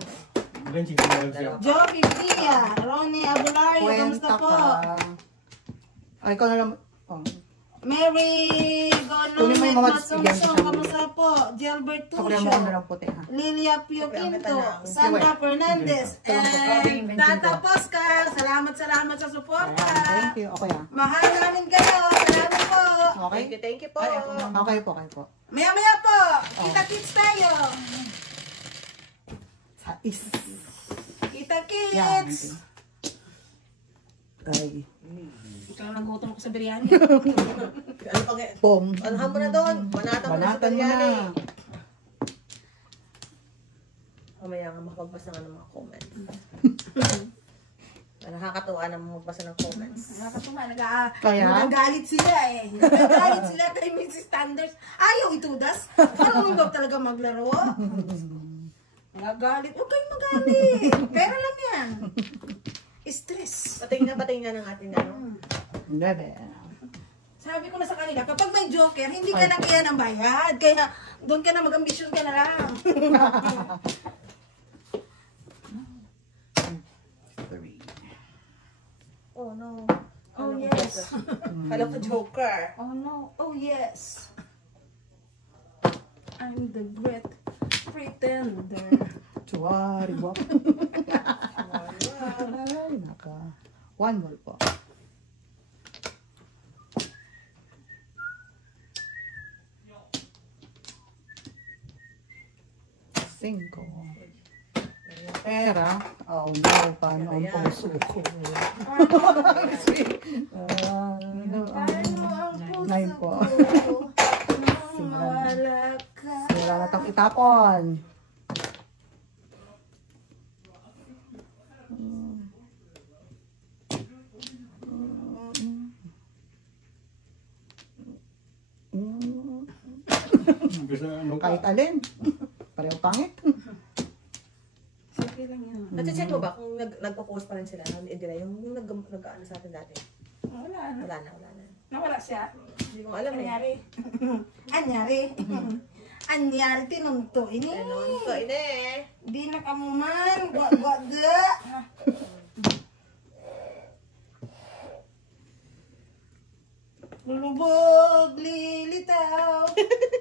Benching flower siya. Joey Pia, Ronnie Abulario, kamusta Kwenta po? ka. Ay, ikaw na lang. Oh. Mary Kunin mo yung mga Matsumsum, bigyan. kamusta po? Gilbert Sa kuya mo ko na Tucio, lang puti ha. Lilia Pio Quinto, Sandra Fernandez, and Tata Poscar. Salamat sa suporta. Ayan, thank you. Okay ha. Mahal namin kayo. Salamat po. Okay? Thank you po. Okay po, okay po. Maya-maya po. Kita-kits tayo. Sa is. Yan. Kita-kits. Ay. Ikaw nagutom ko sa biryani. Ano pag... Pom. Anuhan mo na doon. Banatan mo na sa Banatan mo biryani. na. Mamaya nga makapagbasa nga ng mga comments. Nakakatuwa na magbasa ng comments. Nakakatuma. Kaya? Nagagalit sila eh. Nagagalit sila kay Mrs. Thunders. Ayaw itudas. Parang ba talaga maglaro? Nagagalit. Huwag kayong magalit. Pera lang yan. Stress. Patingnan ng ating ano. Bebe. Sabi ko na sa kanila, kapag may joker, hindi ka na kaya ng bayad. Kaya doon ka na mag-ambisyon ka na lang. Oh no. Oh yes. Kala ko joker. Oh no. Oh yes. I'm the great pretender. Chuwari wap. Ay, naka. One more po. Cinco. Pera. Oh no, paano ang puso ko? Paano ang puso Nine po. ko? Wala ka. Wala na tang itapon. Gusto ano ka? Kahit alin. Pareho pangit. Sige lang yan. Nag-check mo ba kung nagpo-post pa rin sila? Hindi na yung nag-ano sa atin dati. Wala na. Wala na. Nawala siya. Hindi ko alam eh. Anyari. Anyari. Anyari tinunto ini. Ganon ko, ine. Di na kamuman. Gwa-gwa-ga. Lulubog, lilitaw,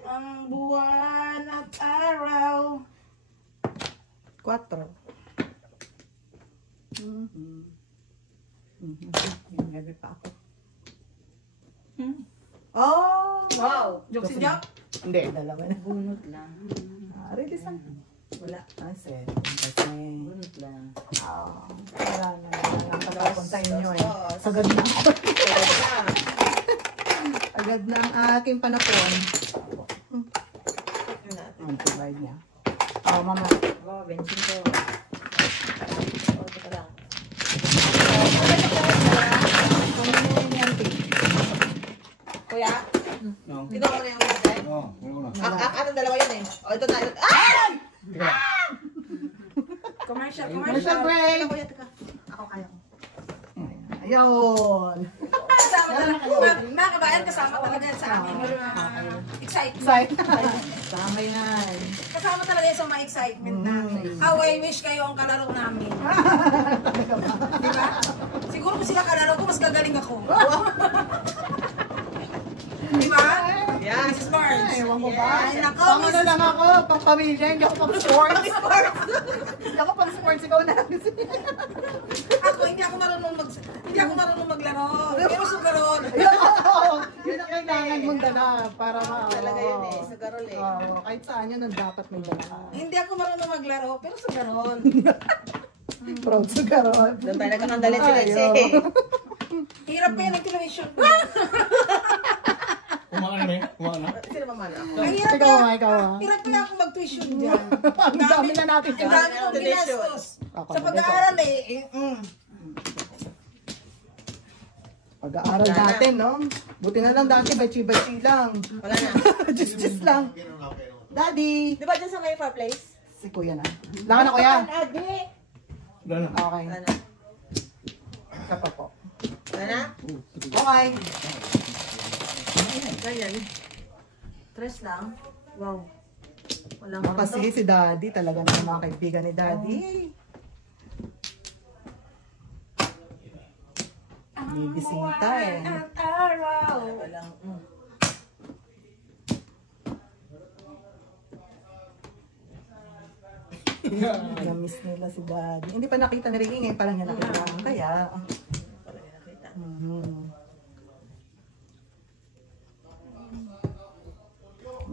ang buwan at araw. 4. Yung heavy pa ako. Oh! Wow! Joke si Joke? Hindi, dalawa na. Bunot lang. Release lang. Wala. Kasi, Bunot lang. wala na. Wala na kalapon sa inyo eh. Sos. Sagad na ako. Wala. Agad na ang aking panapon. Check natin. Ang tibay niya. Oh, mama. Oh, bensin ko. Oh, teka lang. Pray! Kuya, teka. Ako kaya ko. Ayun. Kasama talaga, mga kabayan, kasama talaga sa amin yung excitement. Tama yan. Kasama talaga sa mga excitement namin. How I wish kayo ang kalaro namin. Diba? Siguro kung sila kalaro ko, mas gagaling ako. Diba? Yes. Mrs. Mars. Ewan ko ba? Ay, nako, Pang ano lang ako, pang pamilya, hindi ako pang sports. Hindi ako pang sports, ikaw na. Ako, hindi ako marunong maglaro. Pero sugaron. Yun ang kailangan mong dala para Talaga yun eh, sa garol eh. Kahit saan yun ang dapat may dala. Hindi ako marunong maglaro, pero sugaron. Proud sa garon. Doon tayo nagkakandalit sila Ayaw. eh. Hirap pa yan ang television ko. Kumakan na eh. Kumakan na. Sino mamana ako? Ang hirap Ikaw pa. ikaw Hirap pa ako mag-tuition dyan. Ang dami na natin Ang dami kong ginastos. Ako, Sa pag-aaral Pag-aaral natin, no? Buti na lang dati, bachi-bachi lang. Wala na. Just lang. Daddy! Di ba dyan sa may fireplace? Si kuya na. Laka na kuya. Wala na. Okay. Wala na. Isa pa po. Wala na? Okay. Ganyan. Tres lang. Wow. Walang Kasi si Daddy, talaga na mga kaibigan ni Daddy. Bibisita eh. Walang, Na-miss nila si Daddy. Hindi pa nakita ni Ringy, ngayon pa lang niya nakita. Kaya, Wala na nakita.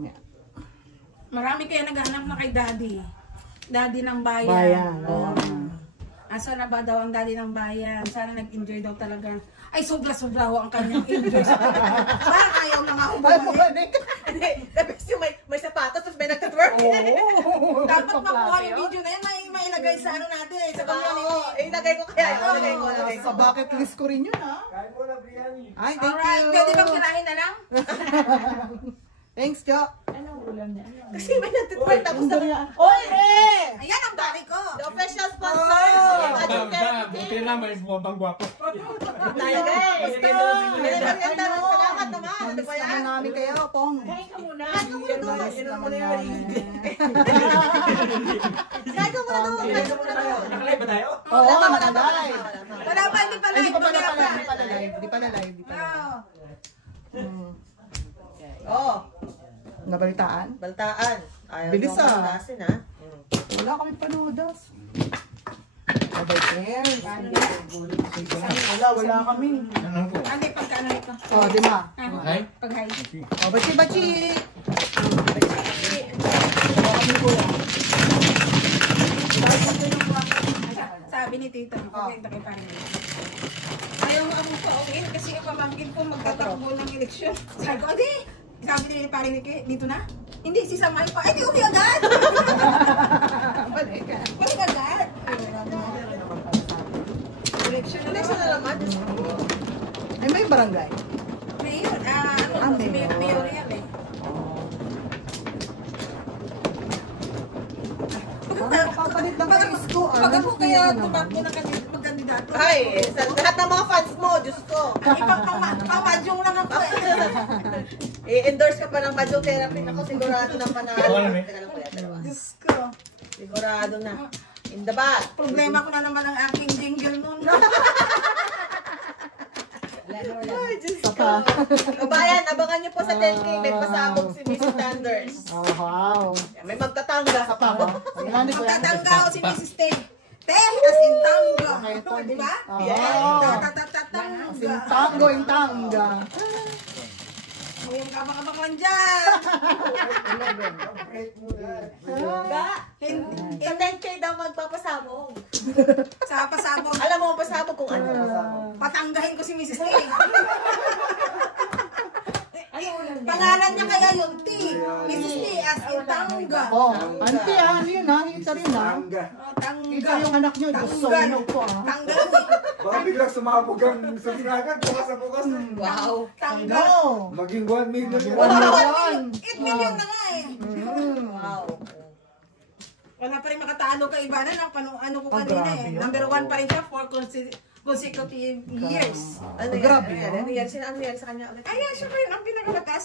yeah. Marami kaya naghahanap na kay Daddy. Daddy ng bayan. Bayan. Oo. Asa na ba daw ang Daddy ng bayan? Sana nag-enjoy daw talaga. Ay, sobra-sobra ho ang kanyang enjoy. Parang ayaw na nga ako bumalik. Hindi, the best yung may sapatos tapos may nagtatwerk. Dapat makuha yung video na yan, mailagay sa ano natin. Sa community. Oo, ilagay ko kaya. Ilagay ko. Sa bucket list ko rin yun, ha? Kain mo na biryani. Ay, thank Alright, you. pwede bang kinain na lang? Thanks, Jo. Kasi may nagtatwerk tapos na. Oy, eh! Ayan ang bari ko. The official sponsor. Imagine Therapy. Buti na may bumabang gwapo. Tayo guys. Merienda. Salamat naman. Ano ba yan? Ano namin kayo, Pong? Kain ka muna doon. Yun ang muna yung merienda. Kain ka muna doon. Kain ka muna doon. Nakalive ba tayo? Oo, Wala pa. nakalive. Wala pa, hindi pa Hindi live. pa pala Wala pa. Hindi pala live. Hindi pala live. Wow. Oh, Nabalitaan? baltaan. Ayaw Bilis, nyo ah. makalasin, ha? Wala kami panodas. Abay, Claire. Wala kami. Ano ko? Hindi, pagkano ito? Oh, di ba? Hi? Pag-hi. Oh, bachi-bachi. Sabi ni Tito, pagkita kay Pangin. Ayaw mo ako pa, okay? Kasi yung pamangkin ko magtatakbo ng eleksyon. Sabi ko, hindi. Sabi ni Pangin, dito na? Hindi, si Samay pa. Ay, di uwi agad! Balik. Balik agad! Eleksyon na Election na naman. Ay, may barangay. Mayor, ano, si mayor. Mayor yan eh. Papalit lang kayo isko. Pag ako kaya tumakbo na magkandidato. Ay, sa lahat ng mga fans mo, Diyos ko. Pamadyong lang ako eh. I-endorse ka pa ng Majong Therapy. Ako sigurado na panalo. Wala na, eh. Teka lang kuya, dalawa. Diyos ko. Sigurado na. In the bag. Problema ko na naman ang aking jingle nun. Ay, Diyos ko. Saka. Kabayan, abangan niyo po sa 10K. May pasabog si Miss Sanders. Oh, wow. May magtatangga sa Tama. Ayan, di ko yan. Tatanggaw si Mrs. Tay. Tay, as in tangga. Di ba? Oo. Tatatangga. Tango yung tangga. Yung kabang-kabang lang dyan. Ga, sa 10K daw magpapasabog. Sa pasabog. Alam mo ang pasabog kung ano. Patanggahin ko si Mrs. Tay. Pangalan niya kaya yung T. Mrs. T as in tangga. Oh, auntie ah, ano yun ha? Kita rin ha? Tangga. Tangga. Ikaw yung anak nyo, gusto nyo po ah. Tangga. Baka biglang sumabog ang subscriber. Bukas na bukas na. Wow. Tangga. No! Maging 1 million. Wow. 8 million na nga eh. Wow. Wala pa rin makatalo kay Ivana ng ano ko Ah, kanina grabe eh. yun. Number 1 pa rin siya for consecutive years. Ano Grabe yan? yun. Ano yan? Sino ano yan sa kanya ulit? Ayan, siya pa rin ang pinakamataas,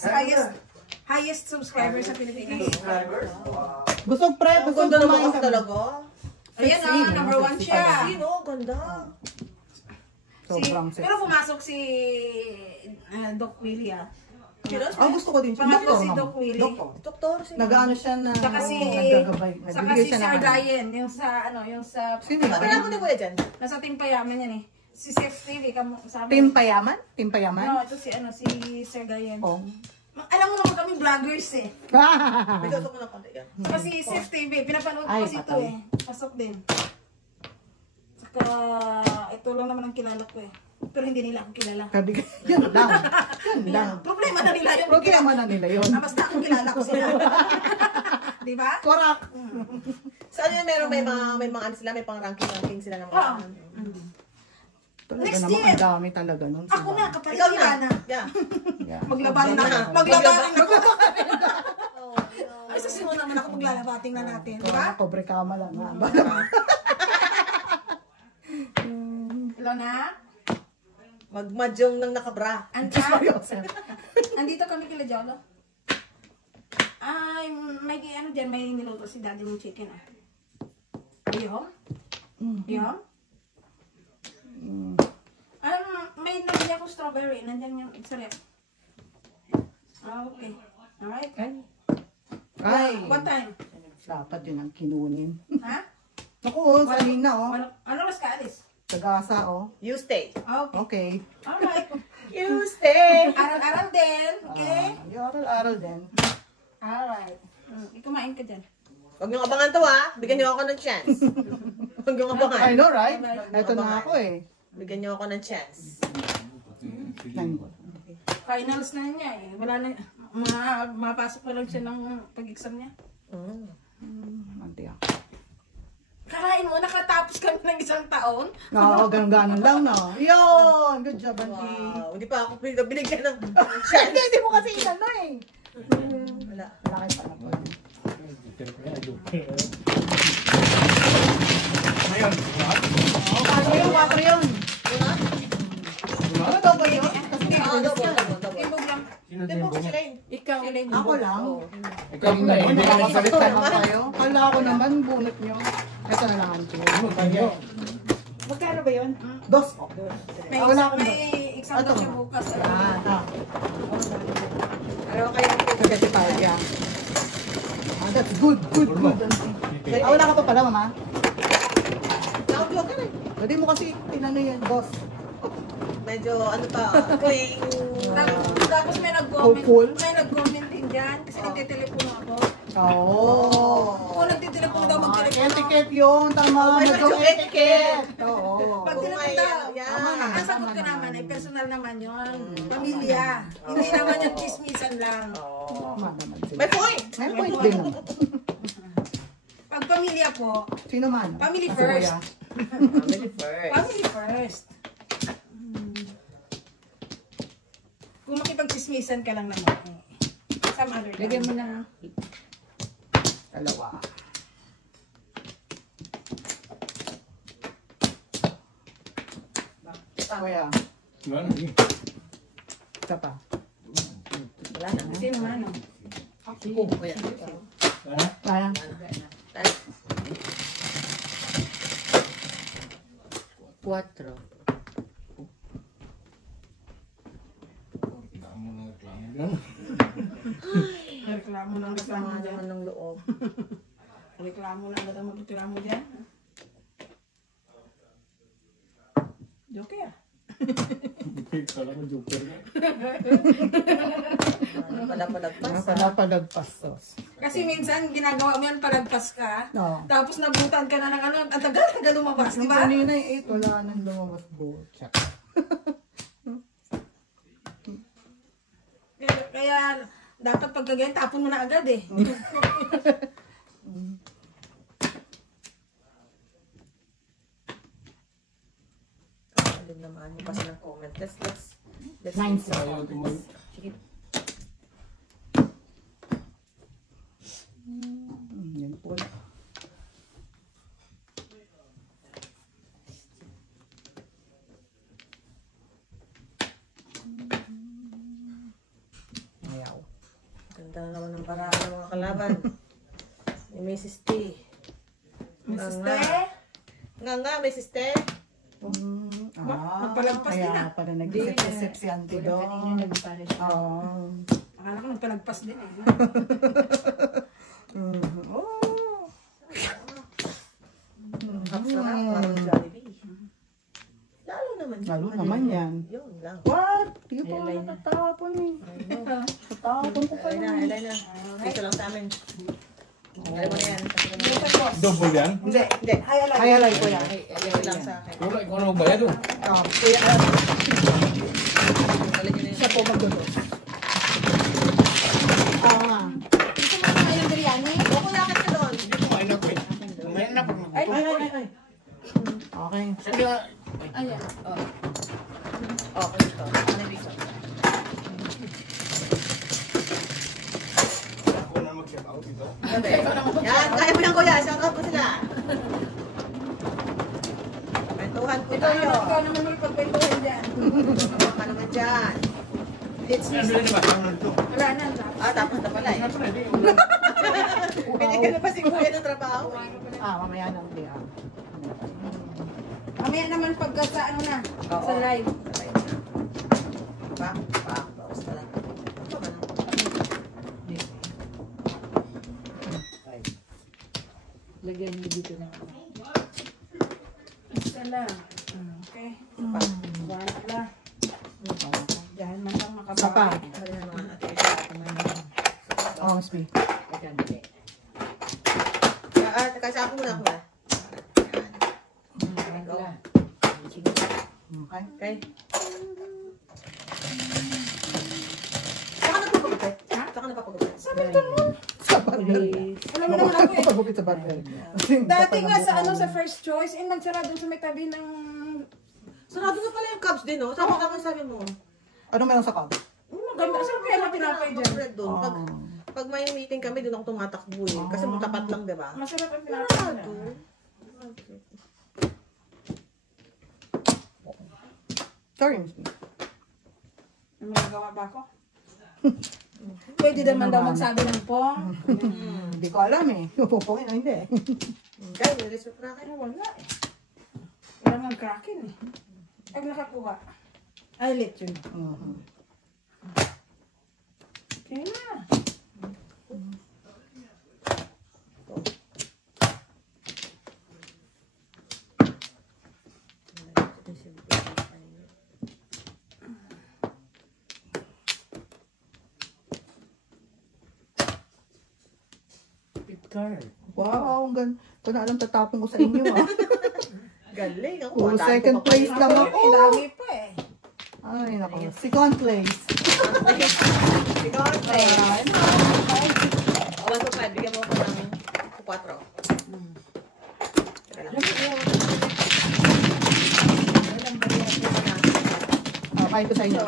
highest subscriber sa Pilipinas. Busog pre, Ang busog ganda naman kumain kasi kami. talaga. Ayan number 1 siya. Sino? Ganda. Sobrang Pero sexy. pumasok si Doc Willie ah. Sino? Ah, gusto ko din siya. Pangatlo Doktor si naman. Doc Willie. Doktor. Doktor. Sino? Nag-ano siya na Saka si, naggagabay. saka Nagbibigay si siya ng Sir ano. Ryan, yung sa Sino Ano yun? lang ko na kuya dyan? nasa Team Payaman yan eh. Si Chef TV, sabi. Team Payaman? Team Payaman? No, ito si Sir Ryan. Oh. Alam mo naman kami vloggers eh. May tusok mo na konti yan. Kasi Chef TV, pinapanood ko Ay, kasi ito patay. eh. Pasok din. Saka, ito lang naman ang kilala ko eh. Pero hindi nila ako kilala. Sabi ko, yun lang. Yun lang. Problema na nila yung Problema na nila yun. basta akong kilala ko sila. Di ba? Korak. So ano yun, meron may mga ano sila, may pang ranking sila ng mga. Oo. Talaga Next naman, year. ang dami talaga nun. Ako na, kapalit Ikaw ni na. Ana. Yeah. Yeah. Maglabating na. Maglaba- Maglabating na. Oh, Ay, susunod naman ako maglalabating na natin. Di Diba? ba? Pobre kama lang. Ha? Hello na? Magmadyong ng nakabra. Andito kami kila Jolo. Ay, may ano dyan, may niluto si daddy ng chicken ah. Ayun? Ayun? May nabili ako strawberry. Nandyan yung sa rep. Ah, okay. Alright. Ay. What time? Dapat yun ang kinunin. Ha? Naku, kanina oh. Ano mas ka alis? Tagasa oh. You stay. Ah, okay. Okay. Alright. You stay. Aral-aral din. Okay? Aral-aral din. Alright. Kumain ka dyan. Huwag niyong abangan to ha. Bigyan niyo ako ng chance. Huwag niyong abangan. I know, right? Ito na ako eh. Bigyan niyo ako ng chance. Finals na niya eh. Wala na. Mapasok pa lang siya ng pag-exam niya. Manti ako. Karain mo, nakatapos kami ng isang taon. Oo, ganun lang no. Yun! Good job, Auntie. Wow. Hindi pa ako binigyan ng chance. Hindi mo kasi inano eh. Wala. Wala kayo pa na po. Ngayon, Ano yun? 4 yun. Ano daw ba yun? Kasi Timbog lang. Hindi po sila yun. Ikaw. ako lang. ikaw na eh. Hindi ka Nakakasalit masalit. naman kayo. Kala ko naman, bunot nyo. Ito na lang, Auntie. Magkano ba yun? Dos. May, Ah, wala akong may exam Ito. na siya bukas. Ano kaya? Vegetarian. That's good, good, good. Auntie. Wala ka pa pala, Mama? Nakapilog ka rin. Pwede mo kasi tinano yan, boss. Medyo ano pa. Tuwing. Tapos may nag-comment. Hopeful? May nag-comment din dyan. Kasi nagtitelepono ako. Oo. Kung nagtitelepono daw magtelepono. Etiquette yun, tama. May Medyo medyo etiquette. Oo. Pag Oo, tinanong yan. daw, Yan. ang sagot ka naman ay personal naman yun. Pamilya. Hindi naman yung chismisan lang. Tama naman sila. May point. May point din naman. Pag pamilya po, Sino man? Family Kasi first. kuya. Family first. family first. Kung makipag-chismisan ka lang naman, some other time. Lagyan mo ng... Dalawa. Kuya, Wala, eh. isa pa. Wala na. Sino man, no? Oh, kuya. Ha? Kaya? Cuatro. Yan. Reklamo lang reklamo Sama dyan. naman ng loob. Reklamo lang gata magtitira mo dyan. Joke ah. Kala mo joker na. Ano pala palagpas. Napalagpas tos. Kasi minsan ginagawa mo yan palagpas ka. No. Tapos nabutan ka na ng ano, ang tagal lumabas, di Nung ba? kanina eh, wala nang lumabas butsak. Kaya dapat pagkagayon, tapon mo na agad eh. Alam naman mo kasi ng comment. Let's Nine, see. Ayaw tumag... Sige. Yan po. Ganda naman ng paraan ng mga kalaban. Ni Mrs. T. Mrs. Nga. Te? Nga, Mrs. T. Magpalagpas din kaya pala nag-isip-isip si Auntie Do. Kanina nagpare siya. Akala ko nagpalagpas din eh. Oh. Sarap, parang Jollibee. Lalo naman yan. Yun lang. What? Di pa ako natatapon eh. Tatapon ko pa Alay na, yun. alay na. Dito lang sa amin. Alay mo na yan. Double yan? Hindi, hindi. Kaya lang ko yan. Dito lang sa akin. Wala, ikaw na magbayad oh. Kuya, alay nyo na yun. Siya po magdudos. Nga. Gusto mo kumain ng biryani? O, kuya, akit ka doon. Ay, naku eh. Kumain na po. Ay. Okay. Sige nga. Ayan. Okay, ito. Ano dito? Ako na mag-shout out dito. Yan, kaya mo yan, kuya. Shout out mo sila. Kwentuhan po tayo. Ikaw naman may pagpintuhan dyan. Ano naman dyan? It's Ano na ba? Ano na ito? Wala na. tapos na pala eh. Binigyan na pa si kuya ng trabaho. Mamaya na ulit. Mamaya naman pag sa ano na. Sa live. Bawas na lang. Lagyan niyo dito na. Isa lang. Okay. Wala. Dahil man lang Sapa. makabalik. Oh, speak. Kasi ako muna kuya. Okay. Okay. Saka nagpapagupit? Saka nagpapagupit? Sapat na. Alam mo naman ako eh. Pagupit sa barber. Dati nga sa ano sa first choice, nagsara dun sa may tabi ng... Sarado na pala yung cups din, no? Sabi ka sabi mo. Ano meron sa cup? Ganda. Saan kaya mo tinapay dyan? Doon. Pag may meeting kami, doon ako tumatakbo eh. Kasi tapat lang, di ba? Masarap ang tinapay na. Sorry. May magagawa ba ako? Pwede naman daw magsabi ng pong. Hindi ko alam eh. Pupungin o hindi. Guys, nilis mo pra kayo. Wala eh. Wala nga kraken eh. Pag nakakuha. Ay, lit yun. Okay na. Card. Wow, ang ganda. Ito na alam, tatapon ko sa inyo ah. Galing. Ako, Puro second place lang ako. Dami pa eh. Ay, naku. Second place. Ikaw, play. O, 1 to 5. Bigyan mo ako ng 4. Kain ko sa inyo.